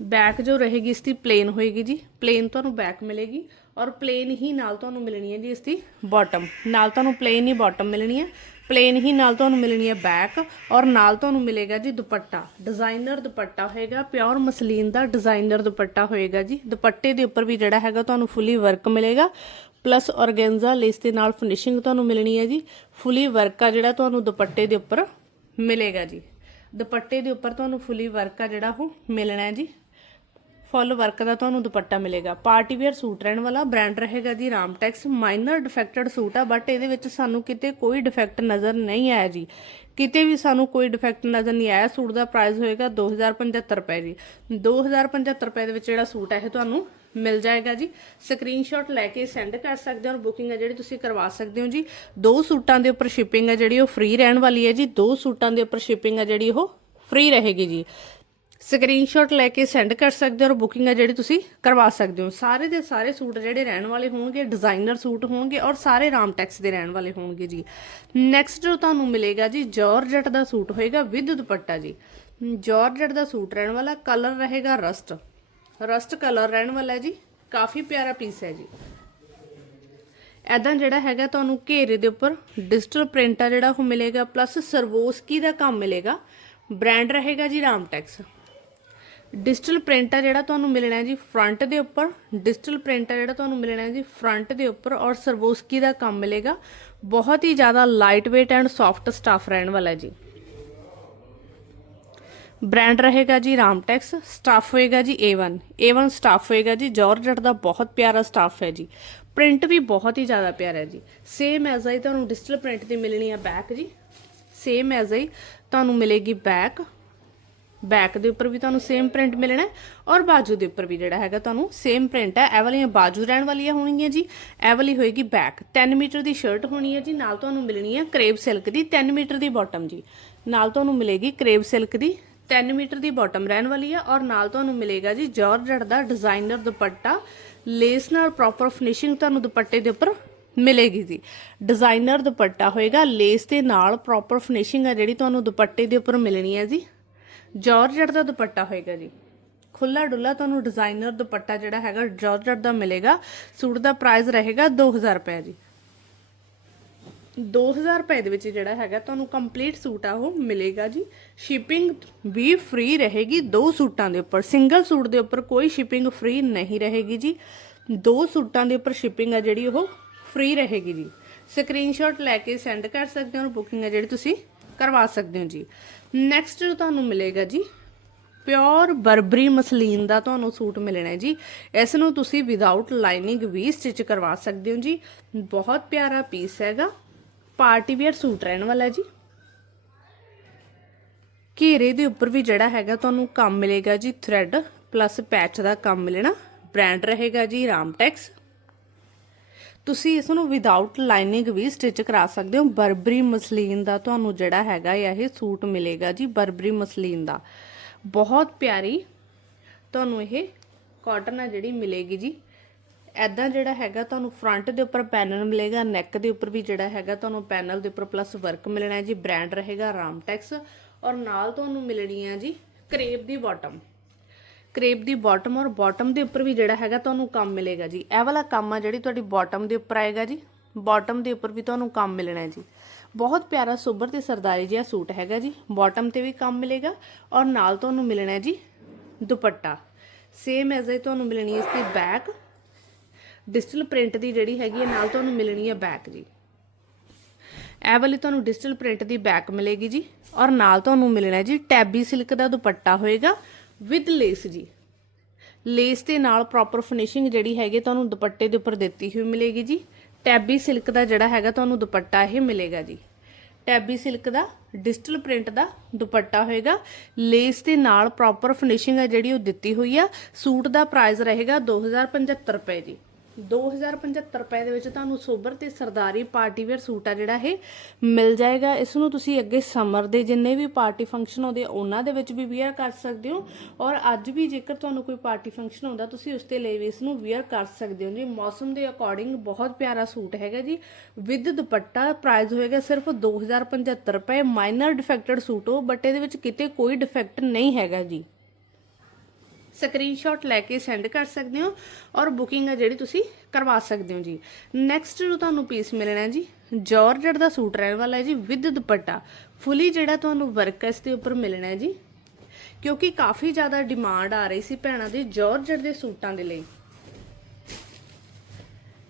ਬੈਕ ਜੋ ਰਹੇਗੀ ਇਸ ਦੀ ਪਲੇਨ ਹੋਏਗੀ ਜੀ। ਪਲੇਨ ਤੁਹਾਨੂੰ ਬੈਕ ਮਿਲੇਗੀ ਔਰ ਪਲੇਨ ਹੀ ਨਾਲ ਤੁਹਾਨੂੰ ਮਿਲਣੀ ਹੈ ਜੀ ਇਸ ਦੀ ਬਾਟਮ ਨਾਲ ਤੁਹਾਨੂੰ ਪਲੇਨ ਹੀ ਬਾਟਮ ਮਿਲਣੀ ਹੈ। ਪਲੇਨ ਹੀ ਨਾਲ ਤੁਹਾਨੂੰ ਮਿਲਣੀ ਹੈ ਬੈਕ ਔਰ ਨਾਲ ਤੁਹਾਨੂੰ ਮਿਲੇਗਾ ਜੀ ਦੁਪੱਟਾ। ਡਿਜ਼ਾਈਨਰ ਦੁਪੱਟਾ ਹੋਏਗਾ ਪਿਓਰ ਮਸਲੀਨ ਦਾ ਡਿਜ਼ਾਈਨਰ ਦੁਪੱਟਾ ਹੋਏਗਾ ਜੀ। ਦੁਪੱਟੇ ਦੇ ਉੱਪਰ ਵੀ ਜਿਹੜਾ ਹੈਗਾ ਤੁਹਾਨੂੰ ਫੁੱਲੀ ਵਰਕ ਮਿਲੇਗਾ। ਪਲੱਸ ਔਰਗੈਂਜ਼ਾ ਲੇਸ ਦੇ ਨਾਲ ਫਿਨਿਸ਼ਿੰਗ ਤੁਹਾਨੂੰ ਮਿਲਣੀ ਹੈ ਜੀ। ਫੁੱਲੀ ਵਰਕ ਆ ਜਿਹੜਾ ਤੁਹਾਨੂੰ ਦੁਪੱਟੇ ਦੇ ਉੱਪਰ ਮਿਲੇਗਾ ਜੀ। ਦੁਪੱਟੇ ਦੇ ਉੱਪਰ ਤੁਹਾਨੂੰ ਫੁੱਲੀ ਵਰਕ ਆ ਜਿਹੜਾ ਉਹ ਮਿਲਣਾ ਹੈ ਜੀ। ਫੁੱਲ ਵਰਕ ਦਾ ਤੁਹਾਨੂੰ ਦੁਪੱਟਾ ਮਿਲੇਗਾ। ਪਾਰਟੀ ਵੇਅਰ ਸੂਟ ਰਹਿਣ ਵਾਲਾ, ਬ੍ਰਾਂਡ ਰਹੇਗਾ ਜੀ ਰਾਮਟੈਕਸ। ਮਾਈਨਰ ਡਿਫੈਕਟਡ ਸੂਟ ਆ ਬਟ ਇਹਦੇ ਵਿੱਚ ਸਾਨੂੰ ਕਿਤੇ ਕੋਈ ਡਿਫੈਕਟ ਨਜ਼ਰ ਨਹੀਂ ਆਇਆ ਜੀ। ਕਿਤੇ ਵੀ ਸਾਨੂੰ ਕੋਈ ਡਿਫੈਕਟ ਨਜ਼ਰ ਨਹੀਂ ਆਇਆ। ਸੂਟ ਦਾ ਪ੍ਰਾਈਸ ਹੋਏਗਾ 2075 ਰੁਪਏ ਜੀ। 2075 ਰੁਪਏ ਦੇ ਵਿੱਚ ਜਿਹੜਾ ਸੂਟ ਹੈ ਇਹ ਤੁਹਾਨੂੰ ਮਿਲ ਜਾਏਗਾ ਜੀ। ਸਕਰੀਨਸ਼ਾਟ ਲੈ ਕੇ ਸੈਂਡ ਕਰ ਸਕਦੇ ਹੋ ਔਰ ਬੁਕਿੰਗ ਹੈ ਜਿਹੜੀ ਤੁਸੀਂ ਕਰਵਾ ਸਕਦੇ ਹੋ ਜੀ। ਦੋ ਸੂਟਾਂ ਦੇ ਉੱਪਰ ਸ਼ਿਪਿੰਗ ਹੈ ਜਿਹੜੀ ਉਹ ਫ੍ਰੀ ਰਹਿਣ ਵਾਲੀ ਹੈ ਜੀ। ਦੋ ਸੂਟਾਂ ਦੇ ਉੱਪਰ ਸ਼ਿਪਿੰਗ ਹੈ ਜਿਹੜੀ ਉਹ ਫ੍ਰੀ ਰਹੇਗੀ ਜੀ। ਸਕਰੀਨਸ਼ਾਟ ਲੈ ਕੇ ਸੈਂਡ ਕਰ ਸਕਦੇ ਹੋ ਔਰ ਬੁਕਿੰਗ ਆ ਜਿਹੜੀ ਤੁਸੀਂ ਕਰਵਾ ਸਕਦੇ ਹੋ। ਸਾਰੇ ਦੇ ਸਾਰੇ ਸੂਟ ਜਿਹੜੇ ਰਹਿਣ ਵਾਲੇ ਹੋਣਗੇ ਡਿਜ਼ਾਈਨਰ ਸੂਟ ਹੋਣਗੇ ਔਰ ਸਾਰੇ ਰਾਮਟੈਕਸ ਦੇ ਰਹਿਣ ਵਾਲੇ ਹੋਣਗੇ ਜੀ। ਨੈਕਸਟ ਜੋ ਤੁਹਾਨੂੰ ਮਿਲੇਗਾ ਜੀ ਜਾਰਜਟ ਦਾ ਸੂਟ ਹੋਏਗਾ ਵਿਦ ਦੁਪੱਟਾ ਜੀ। ਜਾਰਜਟ ਦਾ ਸੂਟ ਰਹਿਣ ਵਾਲਾ ਕਲਰ ਰਹੇਗਾ ਰਸਟ ਰਸਟ ਕਲਰ ਰਹਿਣ ਵਾਲਾ ਜੀ। ਕਾਫੀ ਪਿਆਰਾ ਪੀਸ ਹੈ ਜੀ। ਐਦਾਂ ਜਿਹੜਾ ਹੈਗਾ ਤੁਹਾਨੂੰ ਘੇਰੇ ਦੇ ਉੱਪਰ ਡਿਜੀਟਲ ਪ੍ਰਿੰਟ ਆ ਜਿਹੜਾ ਉਹ ਮਿਲੇਗਾ ਪਲੱਸ ਸਰਵੋਸਕੀ ਦਾ ਕੰਮ ਮਿਲੇਗਾ। ਬ੍ਰਾਂਡ ਰਹੇਗਾ ਜੀ ਰਾਮਟੈਕਸ ਡਿਜੀਟਲ ਪ੍ਰਿੰਟ ਆ ਜਿਹੜਾ ਤੁਹਾਨੂੰ ਮਿਲਣਾ ਹੈ ਜੀ ਫਰੰਟ ਦੇ ਉੱਪਰ, ਡਿਜੀਟਲ ਪ੍ਰਿੰਟ ਆ ਜਿਹੜਾ ਤੁਹਾਨੂੰ ਮਿਲਣਾ ਹੈ ਜੀ ਫਰੰਟ ਦੇ ਉੱਪਰ ਔਰ ਸਰਵੋਸਕੀ ਦਾ ਕੰਮ ਮਿਲੇਗਾ। ਬਹੁਤ ਹੀ ਜ਼ਿਆਦਾ light weight and soft stuff ਰਹਿਣ ਵਾਲਾ ਜੀ। ਬ੍ਰਾਂਡ ਰਹੇਗਾ ਜੀ ਰਾਮਟੈਕਸ ਸਟਾਫ ਹੋਏਗਾ ਜੀ A1 A1 ਸਟਾਫ ਹੋਏਗਾ ਜੀ ਜਾਰਜਟ ਦਾ ਬਹੁਤ ਪਿਆਰਾ ਸਟਾਫ ਹੈ ਜੀ। ਪ੍ਰਿੰਟ ਵੀ ਬਹੁਤ ਹੀ ਜ਼ਿਆਦਾ ਪਿਆਰਾ ਹੈ ਜੀ। ਸੇਮ ਐਜ਼ ਆਈ ਤੁਹਾਨੂੰ ਡਿਜੀਟਲ ਪ੍ਰਿੰਟ ਦੀ ਮਿਲਣੀ ਆ ਬੈਕ ਜੀ। ਸੇਮ ਐਜ਼ ਆਈ ਤੁਹਾਨੂੰ ਮਿਲੇਗੀ ਬੈਕ ਬੈਕ ਦੇ ਉੱਪਰ ਵੀ ਤੁਹਾਨੂੰ ਸੇਮ ਪ੍ਰਿੰਟ ਮਿਲਣਾ ਹੈ ਔਰ ਬਾਜੂ ਦੇ ਉੱਪਰ ਵੀ ਜਿਹੜਾ ਹੈਗਾ ਤੁਹਾਨੂੰ ਸੇਮ ਪ੍ਰਿੰਟ ਹੈ। ਇਹ ਵਾਲੀਆਂ ਬਾਜੂ ਰਹਿਣ ਵਾਲੀਆਂ ਹੋਣਗੀਆਂ ਜੀ। ਇਹ ਵਾਲੀ ਹੋਏਗੀ ਬੈਕ 3 ਮੀਟਰ ਦੀ ਸ਼ਰਟ ਹੋਣੀ ਹੈ ਜੀ। ਨਾਲ ਤੁਹਾਨੂੰ ਮਿਲਣੀ ਹੈ ਕਰੇਬ ਸਿਲਕ ਦੀ 3 ਮੀਟਰ ਦੀ ਬਾਟਮ ਜੀ। ਨਾਲ ਤੁਹਾਨੂੰ ਮਿਲੇਗੀ ਕਰੇਬ ਸਿਲਕ ਦੀ 3 ਮੀਟਰ ਦੀ ਬਾਟਮ ਰਹਿਣ ਵਾਲੀ ਹੈ ਔਰ ਨਾਲ ਤੁਹਾਨੂੰ ਮਿਲੇਗਾ ਜੀ ਜਾਰਜਟ ਦਾ ਡਿਜ਼ਾਈਨਰ ਦੁਪੱਟਾ। ਲੇਸ ਨਾਲ ਪ੍ਰੋਪਰ ਫਿਨਿਸ਼ਿੰਗ ਤੁਹਾਨੂੰ ਦੁਪੱਟੇ ਦੇ ਉੱਪਰ ਮਿਲੇਗੀ ਜੀ। ਡਿਜ਼ਾਈਨਰ ਦੁਪੱਟਾ ਹੋਏਗਾ। ਲੇਸ ਦੇ ਨਾਲ ਪ੍ਰੋਪਰ ਫਿਨਿਸ਼ਿੰਗ ਹੈ ਜਿਹੜੀ ਤੁਹਾਨੂੰ ਦੁਪੱਟੇ ਦੇ ਉੱਪਰ ਮਿਲਣੀ ਹੈ ਜੀ। ਜਾਰਜਟ ਦਾ ਦੁਪੱਟਾ ਹੋਏਗਾ ਜੀ। ਖੁੱਲਾ ਡੁੱਲਾ ਤੁਹਾਨੂੰ ਡਿਜ਼ਾਈਨਰ ਦੁਪੱਟਾ ਜਿਹੜਾ ਹੈਗਾ ਜਾਰਜਟ ਦਾ ਮਿਲੇਗਾ। ਸੂਟ ਦਾ ਪ੍ਰਾਈਸ ਰਹੇਗਾ 2000 ਰੁਪਏ ਜੀ। 2000 ਰੁਪਏ ਦੇ ਵਿੱਚ ਜਿਹੜਾ ਹੈਗਾ, ਤੁਹਾਨੂੰ ਕੰਪਲੀਟ ਸੂਟ ਆ ਉਹ ਮਿਲੇਗਾ ਜੀ। ਸ਼ਿਪਿੰਗ ਵੀ ਫ੍ਰੀ ਰਹੇਗੀ ਦੋ ਸੂਟਾਂ ਦੇ ਉੱਪਰ। ਸਿੰਗਲ ਸੂਟ ਦੇ ਉੱਪਰ ਕੋਈ ਸ਼ਿਪਿੰਗ ਫ੍ਰੀ ਨਹੀਂ ਰਹੇਗੀ ਜੀ। ਦੋ ਸੂਟਾਂ ਦੇ ਉੱਪਰ ਸ਼ਿਪਿੰਗ ਆ ਜਿਹੜੀ ਉਹ ਫ੍ਰੀ ਰਹੇਗੀ ਜੀ। ਸਕਰੀਨਸ਼ਾਟ ਲੈ ਕੇ ਸੈਂਡ ਕਰ ਸਕਦੇ ਹੋ ਬੁਕਿੰਗ ਆ ਜਿਹੜੀ ਤੁਸੀਂ ਕਰਵਾ ਸਕਦੇ ਹੋ ਜੀ। ਨੈਕਸਟ ਤੁਹਾਨੂੰ ਮਿਲੇਗਾ ਜੀ ਪਿਓਰ ਬਰਬਰੀ ਮਸਲੀਨ ਦਾ ਤੁਹਾਨੂੰ ਸੂਟ ਮਿਲਣਾ ਹੈ ਜੀ। ਇਸ ਨੂੰ ਤੁਸੀਂ ਵਿਦਆਊਟ ਲਾਈਨਿੰਗ ਵੀ ਸਟਿਚ ਕਰਵਾ ਸਕਦੇ ਹੋ ਜੀ। ਬਹੁਤ ਪਿਆਰਾ ਪੀਸ ਹੈਗਾ। ਪਾਰਟੀ ਵੇਅਰ ਸੂਟ ਰਹਿਣ ਵਾਲਾ ਜੀ। ਘੇਰੇ ਦੇ ਉੱਪਰ ਵੀ ਜਿਹੜਾ ਹੈਗਾ ਤੁਹਾਨੂੰ ਕੰਮ ਮਿਲੇਗਾ ਜੀ ਥ੍ਰੈਡ ਪਲੱਸ ਪੈਚ ਦਾ ਕੰਮ ਮਿਲਣਾ। ਬ੍ਰਾਂਡ ਰਹੇਗਾ ਜੀ ਰਾਮਟੈਕਸ ਤੁਸੀਂ ਇਸ ਨੂੰ ਵਿਦਆਊਟ ਲਾਈਨਿੰਗ ਵੀ ਸਟਿਚ ਕਰਾ ਸਕਦੇ ਹੋ। ਬਰਬਰੀ ਮਸਲੀਨ ਦਾ ਤੁਹਾਨੂੰ ਜਿਹੜਾ ਹੈਗਾ ਇਹ ਸੂਟ ਮਿਲੇਗਾ ਜੀ, ਬਰਬਰੀ ਮਸਲੀਨ ਦਾ। ਬਹੁਤ ਪਿਆਰੀ ਤੁਹਾਨੂੰ ਇਹ ਕਾਟਨ ਆ ਜਿਹੜੀ ਮਿਲੇਗੀ ਜੀ। ਐਦਾਂ ਜਿਹੜਾ ਹੈਗਾ ਤੁਹਾਨੂੰ ਫਰੰਟ ਦੇ ਉੱਪਰ ਪੈਨਲ ਮਿਲੇਗਾ ਨੈਕ ਦੇ ਉੱਪਰ ਵੀ ਜਿਹੜਾ ਹੈਗਾ ਤੁਹਾਨੂੰ ਪੈਨਲ ਦੇ ਉੱਪਰ ਪਲੱਸ ਵਰਕ ਮਿਲਣਾ ਹੈ ਜੀ ਬ੍ਰਾਂਡ ਰਹੇਗਾ ਰਾਮਟੈਕਸ ਔਰ ਨਾਲ ਤੁਹਾਨੂੰ ਮਿਲਣੀ ਹੈ ਜੀ ਕਰੇਪ ਦੀ ਬਾਟਮ ਕਰੇਪ ਦੀ ਬਾਟਮ ਔਰ ਬਾਟਮ ਦੇ ਉੱਪਰ ਵੀ ਜਿਹੜਾ ਹੈਗਾ ਤੁਹਾਨੂੰ ਕੰਮ ਮਿਲੇਗਾ ਜੀ। ਇਹ ਵਾਲਾ ਕੰਮ ਆ ਜਿਹੜੀ ਤੁਹਾਡੀ ਬਾਟਮ ਦੇ ਉੱਪਰ ਆਏਗਾ ਜੀ। ਬਾਟਮ ਦੇ ਉੱਪਰ ਵੀ ਤੁਹਾਨੂੰ ਕੰਮ ਮਿਲਣਾ ਹੈ ਜੀ। ਬਹੁਤ ਪਿਆਰਾ ਸੁਬਰ ਤੇ ਸਰਦਾਰੀ ਜਿਹਾ ਸੂਟ ਹੈਗਾ ਜੀ। ਬਾਟਮ ਤੇ ਵੀ ਕੰਮ ਮਿਲੇਗਾ ਔਰ ਨਾਲ ਤੁਹਾਨੂੰ ਮਿਲਣਾ ਹੈ ਜੀ ਦੁਪੱਟਾ। ਸੇਮ ਐਜ਼ ਇਹ ਤੁਹਾਨੂੰ ਮਿਲਣੀ ਹੈ ਇਸ ਦੀ ਬੈਕ ਡਿਜੀਟਲ ਪ੍ਰਿੰਟ ਦੀ ਜਿਹੜੀ ਹੈਗੀ ਹੈ, ਨਾਲ ਤੁਹਾਨੂੰ ਮਿਲਣੀ ਹੈ ਬੈਕ ਜੀ। ਇਹ ਵਾਲੀ ਤੁਹਾਨੂੰ ਡਿਜੀਟਲ ਪ੍ਰਿੰਟ ਦੀ ਬੈਕ ਮਿਲੇਗੀ ਜੀ ਔਰ ਨਾਲ ਤੁਹਾਨੂੰ ਮਿਲਣਾ ਜੀ ਟੈਬੀ ਸਿਲਕ ਦਾ ਦੁਪੱਟਾ ਹੋਏਗਾ ਵਿਦ ਲੇਸ ਜੀ। ਲੇਸ ਦੇ ਨਾਲ ਪ੍ਰੋਪਰ ਫਿਨਿਸ਼ਿੰਗ ਜਿਹੜੀ ਹੈਗੀ ਤੁਹਾਨੂੰ ਦੁਪੱਟੇ ਦੇ ਉੱਪਰ ਦਿੱਤੀ ਹੋਈ ਮਿਲੇਗੀ ਜੀ। ਟੈਬੀ ਸਿਲਕ ਦਾ ਜਿਹੜਾ ਹੈਗਾ, ਤੁਹਾਨੂੰ ਦੁਪੱਟਾ ਇਹ ਮਿਲੇਗਾ ਜੀ। ਟੈਬੀ ਸਿਲਕ ਦਾ ਡਿਜੀਟਲ ਪ੍ਰਿੰਟ ਦਾ ਦੁਪੱਟਾ ਹੋਏਗਾ। ਲੇਸ ਦੇ ਨਾਲ ਪ੍ਰੋਪਰ ਫਿਨਿਸ਼ਿੰਗ ਹੈ ਜਿਹੜੀ ਉਹ ਦਿੱਤੀ ਹੋਈ ਆ। ਸੂਟ ਦਾ ਪ੍ਰਾਈਸ ਰਹੇਗਾ 2075 ਰੁਪਏ ਜੀ। 2075 ਰੁਪਏ ਦੇ ਵਿੱਚ ਤੁਹਾਨੂੰ ਸੋਬਰ ਤੇ ਸਰਦਾਰੀ ਪਾਰਟੀ ਵੇਅਰ ਸੂਟ ਆ ਜਿਹੜਾ ਇਹ ਮਿਲ ਜਾਏਗਾ। ਇਸ ਨੂੰ ਤੁਸੀਂ ਅੱਗੇ ਸਮਰ ਦੇ ਜਿੰਨੇ ਵੀ ਪਾਰਟੀ ਫੰਕਸ਼ਨ ਆਉਂਦੇ ਆ, ਉਹਨਾਂ ਦੇ ਵਿੱਚ ਵੀ ਵੇਅਰ ਕਰ ਸਕਦੇ ਹੋ। ਔਰ ਅੱਜ ਵੀ ਜੇਕਰ ਤੁਹਾਨੂੰ ਕੋਈ ਪਾਰਟੀ ਫੰਕਸ਼ਨ ਆਉਂਦਾ, ਤੁਸੀਂ ਉਸ ਤੇ ਲਈ ਵੀ ਇਸ ਨੂੰ ਵੇਅਰ ਕਰ ਸਕਦੇ ਹੋ। ਜੀ, ਮੌਸਮ ਦੇ ਅਕੋਰਡਿੰਗ ਬਹੁਤ ਪਿਆਰਾ ਸੂਟ ਹੈਗਾ ਜੀ। ਵਿਦ ਦੁਪੱਟਾ ਪ੍ਰਾਈਸ ਹੋਏਗਾ ਸਿਰਫ 2075 ਰੁਪਏ। ਮਾਈਨਰ ਡਿਫੈਕਟਡ ਸੂਟ ਹੋ ਬਟ ਇਹਦੇ ਵਿੱਚ ਕਿਤੇ ਕੋਈ ਡਿਫੈਕਟ ਨਹੀਂ ਹੈਗਾ ਜੀ। ਸਕਰੀਨਸ਼ਾਟ ਲੈ ਕੇ ਸੈਂਡ ਕਰ ਸਕਦੇ ਹੋ ਔਰ ਬੁਕਿੰਗ ਆ ਜਿਹੜੀ ਤੁਸੀਂ ਕਰਵਾ ਸਕਦੇ ਹੋ ਜੀ। ਨੈਕਸਟ ਜੋ ਤੁਹਾਨੂੰ ਪੀਸ ਮਿਲਣਾ ਜੀ ਜਾਰਜਟ ਦਾ ਸੂਟ ਰਹਿਣ ਵਾਲਾ ਹੈ ਜੀ ਵਿਦ ਦੁਪੱਟਾ। ਫੁੱਲੀ ਜਿਹੜਾ ਤੁਹਾਨੂੰ ਵਰਕ ਇਸ ਦੇ ਉੱਪਰ ਮਿਲਣਾ ਹੈ ਜੀ। ਕਿਉਂਕਿ ਕਾਫੀ ਜ਼ਿਆਦਾ ਡਿਮਾਂਡ ਆ ਰਹੀ ਸੀ ਭੈਣਾਂ ਦੀ ਜਾਰਜਟ ਦੇ ਸੂਟਾਂ ਦੇ ਲਈ।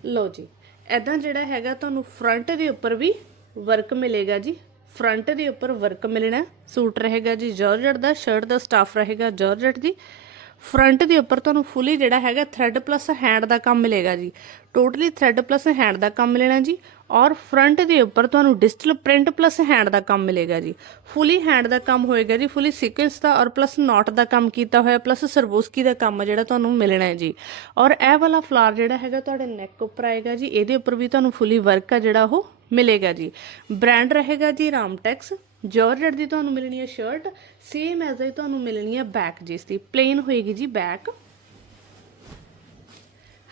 ਲੋ ਜੀ ਐਦਾਂ ਜਿਹੜਾ ਹੈਗਾ ਤੁਹਾਨੂੰ ਫਰੰਟ ਦੇ ਉੱਪਰ ਵੀ ਵਰਕ ਮਿਲੇਗਾ ਜੀ। ਫਰੰਟ ਦੇ ਉੱਪਰ ਵਰਕ ਮਿਲਣਾ, ਸੂਟ ਰਹੇਗਾ ਜੀ ਜਾਰਜਟ ਦਾ ਸ਼ਰਟ ਦਾ ਸਟਾਫ ਰਹੇਗਾ ਜਾਰਜਟ ਦੀ। ਫਰੰਟ ਦੇ ਉੱਪਰ ਤੁਹਾਨੂੰ ਫੁੱਲੀ ਜਿਹੜਾ ਹੈਗਾ ਥ੍ਰੈਡ ਪਲੱਸ ਹੈਂਡ ਦਾ ਕੰਮ ਮਿਲੇਗਾ ਜੀ। ਟੋਟਲੀ ਥ੍ਰੈਡ ਪਲੱਸ ਹੈਂਡ ਦਾ ਕੰਮ ਮਿਲਣਾ ਜੀ ਔਰ ਫਰੰਟ ਦੇ ਉੱਪਰ ਤੁਹਾਨੂੰ ਡਿਜੀਟਲ ਪ੍ਰਿੰਟ ਪਲੱਸ ਹੈਂਡ ਦਾ ਕੰਮ ਮਿਲੇਗਾ ਜੀ। ਫੁੱਲੀ ਹੈਂਡ ਦਾ ਕੰਮ ਹੋਏਗਾ ਜੀ ਫੁੱਲੀ ਸੀਕੁਐਂਸ ਦਾ ਔਰ ਪਲੱਸ ਨੋਟ ਦਾ ਕੰਮ ਕੀਤਾ ਹੋਇਆ ਪਲੱਸ ਸਰਬੋਸਕੀ ਦਾ ਕੰਮ ਜਿਹੜਾ ਤੁਹਾਨੂੰ ਮਿਲਣਾ ਹੈ ਜੀ। ਔਰ ਇਹ ਵਾਲਾ ਫਲਾਰ ਜਿਹੜਾ ਹੈਗਾ ਤੁਹਾਡੇ ਨੈਕ ਉੱਪਰ ਆਏਗਾ ਜੀ, ਇਹਦੇ ਉੱਪਰ ਵੀ ਤੁਹਾਨੂੰ ਫੁੱਲੀ ਵਰਕ ਆ ਜਿਹੜਾ ਉਹ ਮਿਲੇਗਾ ਜੀ। ਬ੍ਰਾਂਡ ਰਹੇਗਾ ਜੀ ਰਾਮਟੈਕਸ ਜਾਰਜਟ ਦੀ ਤੁਹਾਨੂੰ ਮਿਲਣੀ ਹੈ ਸ਼ਰਟ ਸੇਮ ਐਜ਼ ਇਹ ਤੁਹਾਨੂੰ ਮਿਲਣੀ ਹੈ ਬੈਕ ਜਿਸ ਦੀ ਪਲੇਨ ਹੋਏਗੀ ਜੀ ਬੈਕ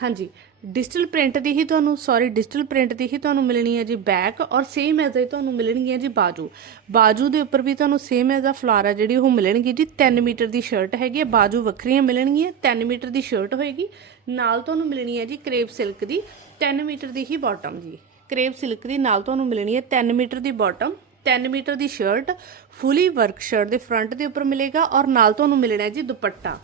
ਹਾਂਜੀ ਡਿਜੀਟਲ ਪ੍ਰਿੰਟ ਦੀ ਹੀ ਤੁਹਾਨੂੰ ਸੌਰੀ ਡਿਜੀਟਲ ਪ੍ਰਿੰਟ ਦੀ ਹੀ ਤੁਹਾਨੂੰ ਮਿਲਣੀ ਹੈ ਜੀ ਬੈਕ ਔਰ ਸੇਮ ਐਜ਼ ਇਹ ਤੁਹਾਨੂੰ ਮਿਲਣਗੀਆਂ ਜੀ ਬਾਜੂ। ਬਾਜੂ ਦੇ ਉੱਪਰ ਵੀ ਤੁਹਾਨੂੰ ਸੇਮ ਐਜ਼ ਆ ਫਲਾਰਾ ਜਿਹੜੀ ਉਹ ਮਿਲਣਗੀ ਜੀ 3 ਮੀਟਰ ਦੀ ਸ਼ਰਟ ਹੈਗੀ ਹੈ, ਬਾਜੂ ਵੱਖਰੀਆਂ ਮਿਲਣਗੀਆਂ 3 ਮੀਟਰ ਦੀ ਸ਼ਰਟ ਹੋਏਗੀ। ਨਾਲ ਤੁਹਾਨੂੰ ਮਿਲਣੀ ਹੈ ਜੀ ਕਰੇਪ ਸਿਲਕ ਦੀ 3 ਮੀਟਰ ਦੀ ਹੀ ਬਾਟਮ ਜੀ। ਕਰੇਪ ਸਿਲਕ ਦੀ ਨਾਲ ਤੁਹਾਨੂੰ ਮਿਲਣੀ ਹੈ 3 ਮੀਟਰ ਦੀ ਬਾਟਮ 3 ਮੀਟਰ ਦੀ ਸ਼ਰਟ, ਫੁੱਲੀ ਵਰਕ ਸ਼ਰਟ ਦੇ ਫਰੰਟ ਦੇ ਉੱਪਰ ਮਿਲੇਗਾ ਔਰ ਨਾਲ ਤੁਹਾਨੂੰ ਮਿਲਣਾ ਹੈ ਜੀ ਦੁਪੱਟਾ।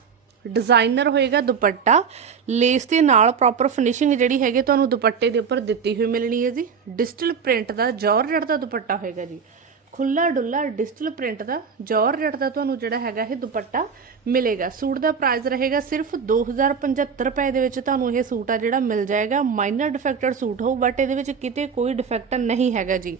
ਡਿਜ਼ਾਈਨਰ ਹੋਏਗਾ ਦੁਪੱਟਾ। ਲੇਸ ਦੇ ਨਾਲ ਪ੍ਰੋਪਰ ਫਿਨਿਸ਼ਿੰਗ ਜਿਹੜੀ ਹੈਗੀ ਤੁਹਾਨੂੰ ਦੁਪੱਟੇ ਦੇ ਉੱਪਰ ਦਿੱਤੀ ਹੋਈ ਮਿਲਣੀ ਹੈ ਜੀ। ਡਿਜੀਟਲ ਪ੍ਰਿੰਟ ਦਾ ਜਾਰਜਟ ਦਾ ਦੁਪੱਟਾ ਹੋਏਗਾ ਜੀ। ਖੁੱਲਾ ਡੁੱਲਾ ਡਿਜੀਟਲ ਪ੍ਰਿੰਟ ਦਾ ਜਾਰਜਟ ਦਾ ਤੁਹਾਨੂੰ ਜਿਹੜਾ ਹੈਗਾ ਇਹ ਦੁਪੱਟਾ ਮਿਲੇਗਾ। ਸੂਟ ਦਾ ਪ੍ਰਾਈਸ ਰਹੇਗਾ ਸਿਰਫ 2075 ਰੁਪਏ ਦੇ ਵਿੱਚ ਤੁਹਾਨੂੰ ਇਹ ਸੂਟ ਆ ਜਿਹੜਾ ਮਿਲ ਜਾਏਗਾ। ਮਾਈਨਰ ਡਿਫੈਕਟਡ ਸੂਟ ਹੋਊ ਬਟ ਇਹਦੇ ਵਿੱਚ ਕਿਤੇ ਕੋਈ ਡਿਫੈਕਟ ਨਹੀਂ ਹੈਗਾ ਜੀ।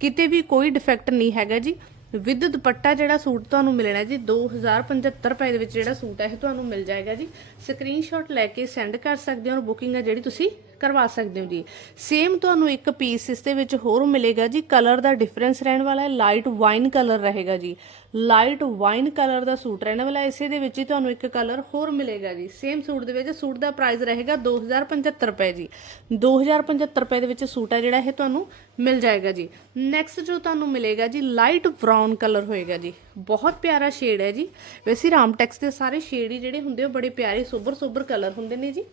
ਕਿਤੇ ਵੀ ਕੋਈ ਡਿਫੈਕਟ ਨਹੀਂ ਹੈਗਾ ਜੀ। ਵਿਦ ਦੁਪੱਟਾ ਜਿਹੜਾ ਸੂਟ ਤੁਹਾਨੂੰ ਮਿਲਣਾ ਜੀ 2075 ਰੁਪਏ ਦੇ ਵਿੱਚ ਜਿਹੜਾ ਸੂਟ ਹੈ, ਇਹ ਤੁਹਾਨੂੰ ਮਿਲ ਜਾਏਗਾ ਜੀ। ਸਕਰੀਨਸ਼ਾਟ ਲੈ ਕੇ ਸੈਂਡ ਕਰ ਸਕਦੇ ਹੋ ਔਰ ਬੁਕਿੰਗ ਹੈ ਜਿਹੜੀ ਤੁਸੀਂ ਕਰਵਾ ਸਕਦੇ ਹੋ ਜੀ। ਸੇਮ ਤੁਹਾਨੂੰ ਇੱਕ ਪੀਸ ਇਸ ਦੇ ਵਿੱਚ ਹੋਰ ਮਿਲੇਗਾ ਜੀ। ਕਲਰ ਦਾ ਡਿਫਰੈਂਸ ਰਹਿਣ ਵਾਲਾ ਹੈ। ਲਾਈਟ ਵਾਈਨ ਕਲਰ ਰਹੇਗਾ ਜੀ। ਲਾਈਟ ਵਾਈਨ ਕਲਰ ਦਾ ਸੂਟ ਰਹਿਣ ਵਾਲਾ ਇਸੇ ਦੇ ਵਿੱਚ ਹੀ ਤੁਹਾਨੂੰ ਇੱਕ ਕਲਰ ਹੋਰ ਮਿਲੇਗਾ ਜੀ। ਸੇਮ ਸੂਟ ਦੇ ਵਿੱਚ ਸੂਟ ਦਾ ਪ੍ਰਾਈਸ ਰਹੇਗਾ 2075 ਰੁਪਏ ਜੀ। 2075 ਰੁਪਏ ਦੇ ਵਿੱਚ ਸੂਟ ਹੈ ਜਿਹੜਾ ਇਹ ਤੁਹਾਨੂੰ ਮਿਲ ਜਾਏਗਾ ਜੀ। ਨੈਕਸਟ ਜੋ ਤੁਹਾਨੂੰ ਮਿਲੇਗਾ ਜੀ ਲਾਈਟ ਬ੍ਰਾਊਨ ਕਲਰ ਹੋਏਗਾ ਜੀ। ਬਹੁਤ ਪਿਆਰਾ ਸ਼ੇਡ ਹੈ ਜੀ। ਵੈਸੇ ਰਾਮ ਟੈਕਸ ਦੇ ਸਾਰੇ ਸ਼ੇਡ ਹੀ ਜਿਹੜੇ ਹੁੰਦੇ ਉਹ ਬੜੇ ਪਿਆਰੇ ਸੋਬਰ ਸੋਬਰ ਕਲਰ ਹੁੰਦੇ ਨੇ ਜੀ।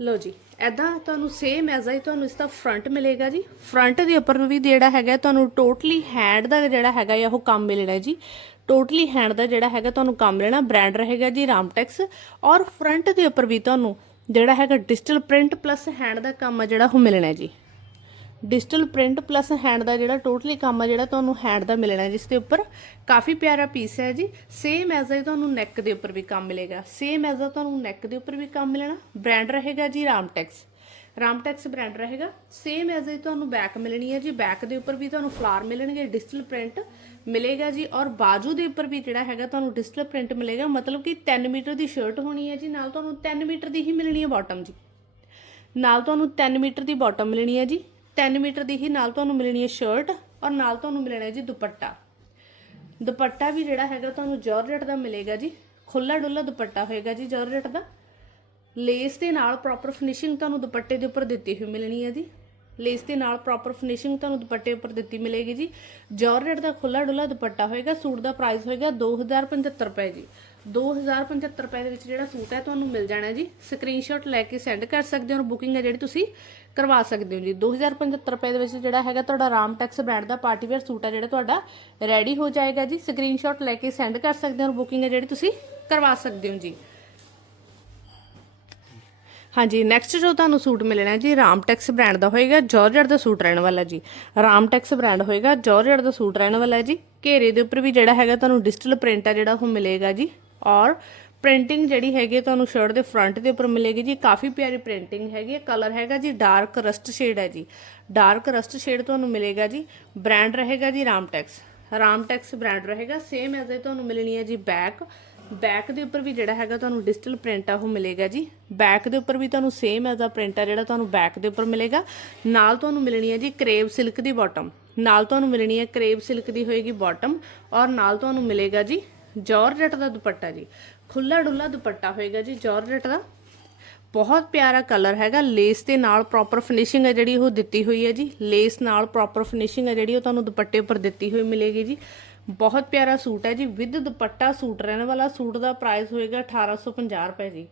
ਲੋ ਜੀ ਐਦਾਂ ਤੁਹਾਨੂੰ ਸੇਮ ਐਜ਼ ਹੀ ਤੁਹਾਨੂੰ ਇਸ ਦਾ ਫਰੰਟ ਮਿਲੇਗਾ ਜੀ। ਫਰੰਟ ਦੇ ਉੱਪਰ ਵੀ ਜਿਹੜਾ ਹੈਗਾ, ਤੁਹਾਨੂੰ ਟੋਟਲੀ ਹੈਂਡ ਦਾ ਜਿਹੜਾ ਹੈਗਾ ਆ, ਉਹ ਕੰਮ ਮਿਲਣਾ ਜੀ। ਟੋਟਲੀ ਹੈਂਡ ਦਾ ਜਿਹੜਾ ਹੈਗਾ, ਤੁਹਾਨੂੰ ਕੰਮ ਮਿਲਣਾ ਬ੍ਰਾਂਡ ਰਹੇਗਾ ਜੀ ਰਾਮਟੈਕਸ। ਔਰ ਫਰੰਟ ਦੇ ਉੱਪਰ ਵੀ ਤੁਹਾਨੂੰ ਜਿਹੜਾ ਹੈਗਾ ਡਿਜੀਟਲ ਪ੍ਰਿੰਟ ਪਲੱਸ ਹੈਂਡ ਦਾ ਕੰਮ ਆ ਜਿਹੜਾ ਉਹ ਮਿਲਣਾ ਜੀ। ਡਿਜੀਟਲ ਪ੍ਰਿੰਟ ਪਲੱਸ ਹੈਂਡ ਦਾ ਜਿਹੜਾ ਟੋਟਲੀ ਕੰਮ ਆ ਜਿਹੜਾ ਤੁਹਾਨੂੰ ਹੈਂਡ ਦਾ ਮਿਲਣਾ ਜਿਸ ਦੇ ਉੱਪਰ ਕਾਫੀ ਪਿਆਰਾ ਪੀਸ ਹੈ ਜੀ। ਸੇਮ ਐਜ਼ ਹੀ ਤੁਹਾਨੂੰ ਨੈਕ ਦੇ ਉੱਪਰ ਵੀ ਕੰਮ ਮਿਲੇਗਾ। ਸੇਮ ਐਜ਼ ਆ ਤੁਹਾਨੂੰ ਨੈਕ ਦੇ ਉੱਪਰ ਵੀ ਕੰਮ ਮਿਲਣਾ। ਬ੍ਰਾਂਡ ਰਹੇਗਾ ਜੀ ਰਾਮਟੈਕਸ ਰਾਮਟੈਕਸ ਬ੍ਰਾਂਡ ਰਹੇਗਾ। ਸੇਮ ਐਜ਼ ਹੀ ਤੁਹਾਨੂੰ ਬੈਕ ਮਿਲਣੀ ਹੈ ਜੀ। ਬੈਕ ਦੇ ਉੱਪਰ ਵੀ ਤੁਹਾਨੂੰ ਫਲਾਰ ਮਿਲਣਗੇ ਡਿਜੀਟਲ ਪ੍ਰਿੰਟ ਮਿਲੇਗਾ ਜੀ। ਔਰ ਬਾਜੂ ਦੇ ਉੱਪਰ ਵੀ ਜਿਹੜਾ ਹੈਗਾ ਤੁਹਾਨੂੰ ਡਿਜੀਟਲ ਪ੍ਰਿੰਟ ਮਿਲੇਗਾ। ਮਤਲਬ ਕਿ 3 ਮੀਟਰ ਦੀ ਸ਼ਰਟ ਹੋਣੀ ਹੈ ਜੀ। ਨਾਲ ਤੁਹਾਨੂੰ 3 ਮੀਟਰ ਦੀ ਹੀ ਮਿਲਣੀ ਹੈ ਬਾਟਮ ਜੀ। ਨਾਲ ਤੁਹਾਨੂੰ 3 ਮੀਟਰ ਦੀ ਬਾਟਮ ਮਿਲਣੀ ਹੈ ਜੀ। 3 ਮੀਟਰ ਦੀ ਹੀ ਨਾਲ ਤੁਹਾਨੂੰ ਮਿਲਣੀ ਹੈ ਸ਼ਰਟ ਔਰ ਨਾਲ ਤੁਹਾਨੂੰ ਮਿਲਣਾ ਹੈ ਜੀ ਦੁਪੱਟਾ। ਦੁਪੱਟਾ ਵੀ ਜਿਹੜਾ ਹੈਗਾ ਤੁਹਾਨੂੰ ਜਾਰਜਟ ਦਾ ਮਿਲੇਗਾ ਜੀ ਖੁੱਲਾ ਡੁੱਲਾ ਦੁਪੱਟਾ ਹੋਏਗਾ ਜੀ ਜਾਰਜਟ ਦਾ। ਲੇਸ ਦੇ ਨਾਲ ਪ੍ਰੋਪਰ ਫਿਨਿਸ਼ਿੰਗ ਤੁਹਾਨੂੰ ਦੁਪੱਟੇ ਦੇ ਉੱਪਰ ਦਿੱਤੀ ਹੋਈ ਮਿਲਣੀ ਹੈ ਜੀ। ਲੇਸ ਦੇ ਨਾਲ ਪ੍ਰੋਪਰ ਫਿਨਿਸ਼ਿੰਗ ਤੁਹਾਨੂੰ ਦੁਪੱਟੇ ਉੱਪਰ ਦਿੱਤੀ ਮਿਲੇਗੀ ਜੀ। ਜਾਰਜਟ ਦਾ ਖੁੱਲਾ ਡੁੱਲਾ ਦੁਪੱਟਾ ਹੋਏਗਾ, ਸੂਟ ਦਾ ਪ੍ਰਾਈਸ ਹੋਏਗਾ 2075 ਰੁਪਏ ਜੀ। 2075 ਰੁਪਏ ਦੇ ਵਿੱਚ ਜਿਹੜਾ ਸੂਟ ਹੈ, ਤੁਹਾਨੂੰ ਮਿਲ ਜਾਣਾ ਜੀ। ਸਕਰੀਨਸ਼ਾਟ ਲੈ ਕੇ ਸੈਂਡ ਕਰ ਸਕਦੇ ਹੋ ਔਰ ਬੁਕਿੰਗ ਹੈ ਜਿਹੜੀ ਤੁਸੀਂ ਕਰਵਾ ਸਕਦੇ ਹੋ ਜੀ। 2075 ਰੁਪਏ ਦੇ ਵਿੱਚ ਜਿਹੜਾ ਹੈਗਾ ਤੁਹਾਡਾ ਰਾਮ ਟੈਕਸ ਬ੍ਰਾਂਡ ਦਾ ਪਾਰਟੀ ਵੇਅਰ ਸੂਟ ਹੈ ਜਿਹੜਾ ਤੁਹਾਡਾ ਰੈਡੀ ਹੋ ਜਾਏਗਾ ਜੀ। ਸਕਰੀਨਸ਼ਾਟ ਲੈ ਕੇ ਸੈਂਡ ਕਰ ਸਕਦੇ ਹੋ ਔਰ ਬੁਕਿੰਗ ਹੈ ਜਿਹੜੀ ਤੁਸੀਂ ਕਰਵਾ ਸਕਦੇ ਹੋ ਜੀ। ਹਾਂਜੀ ਨੈਕਸਟ ਜੋ ਤੁਹਾਨੂੰ ਸੂਟ ਮਿਲਣਾ ਹੈ ਜੀ ਰਾਮਟੈਕਸ ਬ੍ਰਾਂਡ ਦਾ ਹੋਏਗਾ ਜਾਰਜਟ ਦਾ ਸੂਟ ਰਹਿਣ ਵਾਲਾ ਜੀ। ਰਾਮਟੈਕਸ ਬ੍ਰਾਂਡ ਹੋਏਗਾ ਜਾਰਜਟ ਦਾ ਸੂਟ ਰਹਿਣ ਵਾਲਾ ਜੀ। ਘੇਰੇ ਦੇ ਉੱਪਰ ਵੀ ਜਿਹੜਾ ਹੈਗਾ ਤੁਹਾਨੂੰ ਡਿਜੀਟਲ ਪ੍ਰਿੰਟ ਆ ਜਿਹੜਾ ਉਹ ਮਿਲੇਗਾ ਜੀ। ਔਰ ਪ੍ਰਿੰਟਿੰਗ ਜਿਹੜੀ ਹੈਗੀ ਹੈ ਤੁਹਾਨੂੰ ਸ਼ਰਟ ਦੇ ਫਰੰਟ ਦੇ ਉੱਪਰ ਮਿਲੇਗੀ ਜੀ। ਕਾਫੀ ਪਿਆਰੀ ਪ੍ਰਿੰਟਿੰਗ ਹੈਗੀ ਹੈ ਕਲਰ ਹੈਗਾ ਜੀ ਡਾਰਕ ਰਸਟ ਸ਼ੇਡ ਹੈ ਜੀ। ਡਾਰਕ ਰਸਟ ਸ਼ੇਡ ਤੁਹਾਨੂੰ ਮਿਲੇਗਾ ਜੀ। ਬ੍ਰਾਂਡ ਰਹੇਗਾ ਜੀ ਰਾਮਟੈਕਸ। ਰਾਮਟੈਕਸ ਬ੍ਰਾਂਡ ਰਹੇਗਾ। ਸੇਮ ਐਜ਼ ਇਹ ਤੁਹਾਨੂੰ ਮਿਲਣੀ ਹੈ ਜੀ ਬੈਕ ਬੈਕ ਦੇ ਉੱਪਰ ਵੀ ਜਿਹੜਾ ਹੈਗਾ ਤੁਹਾਨੂੰ ਡਿਜੀਟਲ ਪ੍ਰਿੰਟ ਆ, ਉਹ ਮਿਲੇਗਾ ਜੀ। ਬੈਕ ਦੇ ਉੱਪਰ ਵੀ ਤੁਹਾਨੂੰ ਸੇਮ ਐਜ਼ ਦਾ ਪ੍ਰਿੰਟ ਆ, ਜਿਹੜਾ ਤੁਹਾਨੂੰ ਬੈਕ ਦੇ ਉੱਪਰ ਮਿਲੇਗਾ। ਨਾਲ ਤੁਹਾਨੂੰ ਮਿਲਣੀ ਹੈ ਜੀ ਕਰੇਵ ਸਿਲਕ ਦੀ ਬਾਟਮ ਨਾਲ ਤੁਹਾਨੂੰ ਮਿਲਣੀ ਹੈ ਕਰੇਵ ਸਿਲਕ ਦੀ ਹੋਏਗੀ ਬਾਟਮ ਔਰ ਨਾਲ ਤੁਹਾਨੂੰ ਮਿਲੇਗਾ ਜੀ ਜਾਰਜਟ ਦਾ ਦੁਪੱਟਾ ਜੀ। ਖੁੱਲਾ ਡੁੱਲਾ ਦੁਪੱਟਾ ਹੋਏਗਾ ਜੀ, ਜਾਰਜਟ ਦਾ। ਬਹੁਤ ਪਿਆਰਾ ਕਲਰ ਹੈਗਾ, ਲੇਸ ਦੇ ਨਾਲ ਪ੍ਰੋਪਰ ਫਿਨਿਸ਼ਿੰਗ ਹੈ ਜਿਹੜੀ ਉਹ ਦਿੱਤੀ ਹੋਈ ਹੈ ਜੀ। ਲੇਸ ਨਾਲ ਪ੍ਰੋਪਰ ਫਿਨਿਸ਼ਿੰਗ ਹੈ ਜਿਹੜੀ ਉਹ ਤੁਹਾਨੂੰ ਦੁਪੱਟੇ ਉੱਪਰ ਦਿੱਤੀ ਹੋਈ ਮਿਲੇਗੀ ਜੀ। ਬਹੁਤ ਪਿਆਰਾ ਸੂਟ ਹੈ ਜੀ, ਵਿਦ ਦੁਪੱਟਾ ਸੂਟ, ਰਹਿਣ ਵਾਲਾ ਸੂਟ ਦਾ ਪ੍ਰਾਈਸ ਹੋਏਗਾ 1850 ਰੁਪਏ ਜੀ।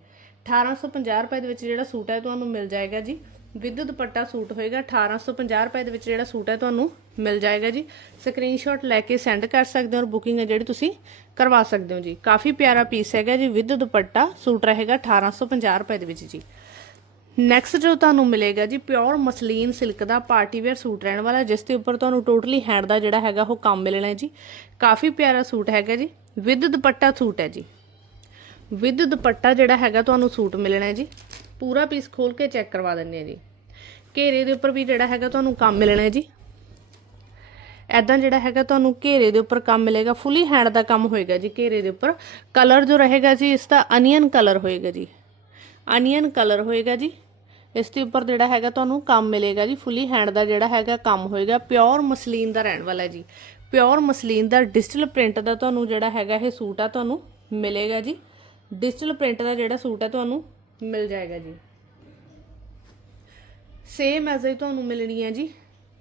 1850 ਰੁਪਏ ਦੇ ਵਿੱਚ ਜਿਹੜਾ ਸੂਟ ਹੈ ਤੁਹਾਨੂੰ ਮਿਲ ਜਾਏਗਾ ਜੀ। ਵਿਦ ਦੁਪੱਟਾ ਸੂਟ ਹੋਏਗਾ। 1850 ਰੁਪਏ ਦੇ ਵਿੱਚ ਜਿਹੜਾ ਸੂਟ ਹੈ ਤੁਹਾਨੂੰ ਮਿਲ ਜਾਏਗਾ ਜੀ। ਸਕਰੀਨਸ਼ਾਟ ਲੈ ਕੇ ਸੈਂਡ ਕਰ ਸਕਦੇ ਹੋ ਔਰ ਬੁਕਿੰਗ ਹੈ ਜਿਹੜੀ ਤੁਸੀਂ ਕਰਵਾ ਸਕਦੇ ਹੋ ਜੀ। ਕਾਫੀ ਪਿਆਰਾ ਪੀਸ ਹੈਗਾ ਜੀ ਵਿਦ ਦੁਪੱਟਾ ਸੂਟ ਰਹੇਗਾ 1850 ਰੁਪਏ ਦੇ ਵਿੱਚ ਜੀ। ਨੈਕਸਟ ਜੋ ਤੁਹਾਨੂੰ ਮਿਲੇਗਾ ਜੀ ਪਿਓਰ ਮਸਲੀਨ ਸਿਲਕ ਦਾ ਪਾਰਟੀ ਵੇਅਰ ਸੂਟ ਰਹਿਣ ਵਾਲਾ, ਜਿਸ ਦੇ ਉੱਪਰ ਤੁਹਾਨੂੰ ਟੋਟਲੀ ਹੈਂਡ ਦਾ ਜਿਹੜਾ ਹੈਗਾ ਉਹ ਕੰਮ ਮਿਲਣਾ ਹੈ ਜੀ। ਕਾਫੀ ਪਿਆਰਾ ਸੂਟ ਹੈਗਾ ਜੀ। ਵਿਦ ਦੁਪੱਟਾ ਸੂਟ ਹੈ ਜੀ। ਵਿਦ ਦੁਪੱਟਾ ਜਿਹੜਾ ਹੈਗਾ ਤੁਹਾਨੂੰ ਸੂਟ ਮਿਲਣਾ ਹੈ ਜੀ। ਪੂਰਾ ਪੀਸ ਖੋਲ ਕੇ ਚੈੱਕ ਕਰਵਾ ਦਿੰਨੇ ਆ ਜੀ। ਘੇਰੇ ਦੇ ਉੱਪਰ ਵੀ ਜਿਹੜਾ ਹੈਗਾ ਤੁਹਾਨੂੰ ਕੰਮ ਮਿਲਣਾ ਹੈ ਜੀ। ਐਦਾਂ ਜਿਹੜਾ ਹੈਗਾ ਤੁਹਾਨੂੰ ਘੇਰੇ ਦੇ ਉੱਪਰ ਕੰਮ ਮਿਲੇਗਾ ਫੁੱਲੀ ਹੈਂਡ ਦਾ ਕੰਮ ਹੋਏਗਾ ਜੀ ਘੇਰੇ ਦੇ ਉੱਪਰ। ਕਲਰ ਜੋ ਰਹੇਗਾ ਜੀ, ਇਸ ਦਾ ਅਨੀਅਨ ਕਲਰ ਹੋਏਗਾ ਜੀ। ਅਨੀਅਨ ਕਲਰ ਹੋਏਗਾ ਜੀ। ਇਸ ਦੇ ਉੱਪਰ ਜਿਹੜਾ ਹੈਗਾ ਤੁਹਾਨੂੰ ਕੰਮ ਮਿਲੇਗਾ ਜੀ ਫੁੱਲੀ ਹੈਂਡ ਦਾ ਜਿਹੜਾ ਹੈਗਾ ਕੰਮ ਹੋਏਗਾ। ਪਿਓਰ ਮਸਲੀਨ ਦਾ ਰਹਿਣ ਵਾਲਾ ਜੀ। ਪਿਓਰ ਮਸਲੀਨ ਦਾ ਡਿਜੀਟਲ ਪ੍ਰਿੰਟ ਦਾ ਤੁਹਾਨੂੰ ਜਿਹੜਾ ਹੈਗਾ ਇਹ ਸੂਟ ਆ ਤੁਹਾਨੂੰ ਮਿਲੇਗਾ ਜੀ। ਡਿਜੀਟਲ ਪ੍ਰਿੰਟ ਦਾ ਜਿਹੜਾ ਸੂਟ ਹੈ ਤੁਹਾਨੂੰ ਮਿਲ ਜਾਏਗਾ ਜੀ। ਸੇਮ ਐਜ਼ ਹੀ ਤੁਹਾਨੂੰ ਮਿਲਣੀ ਹੈ ਜੀ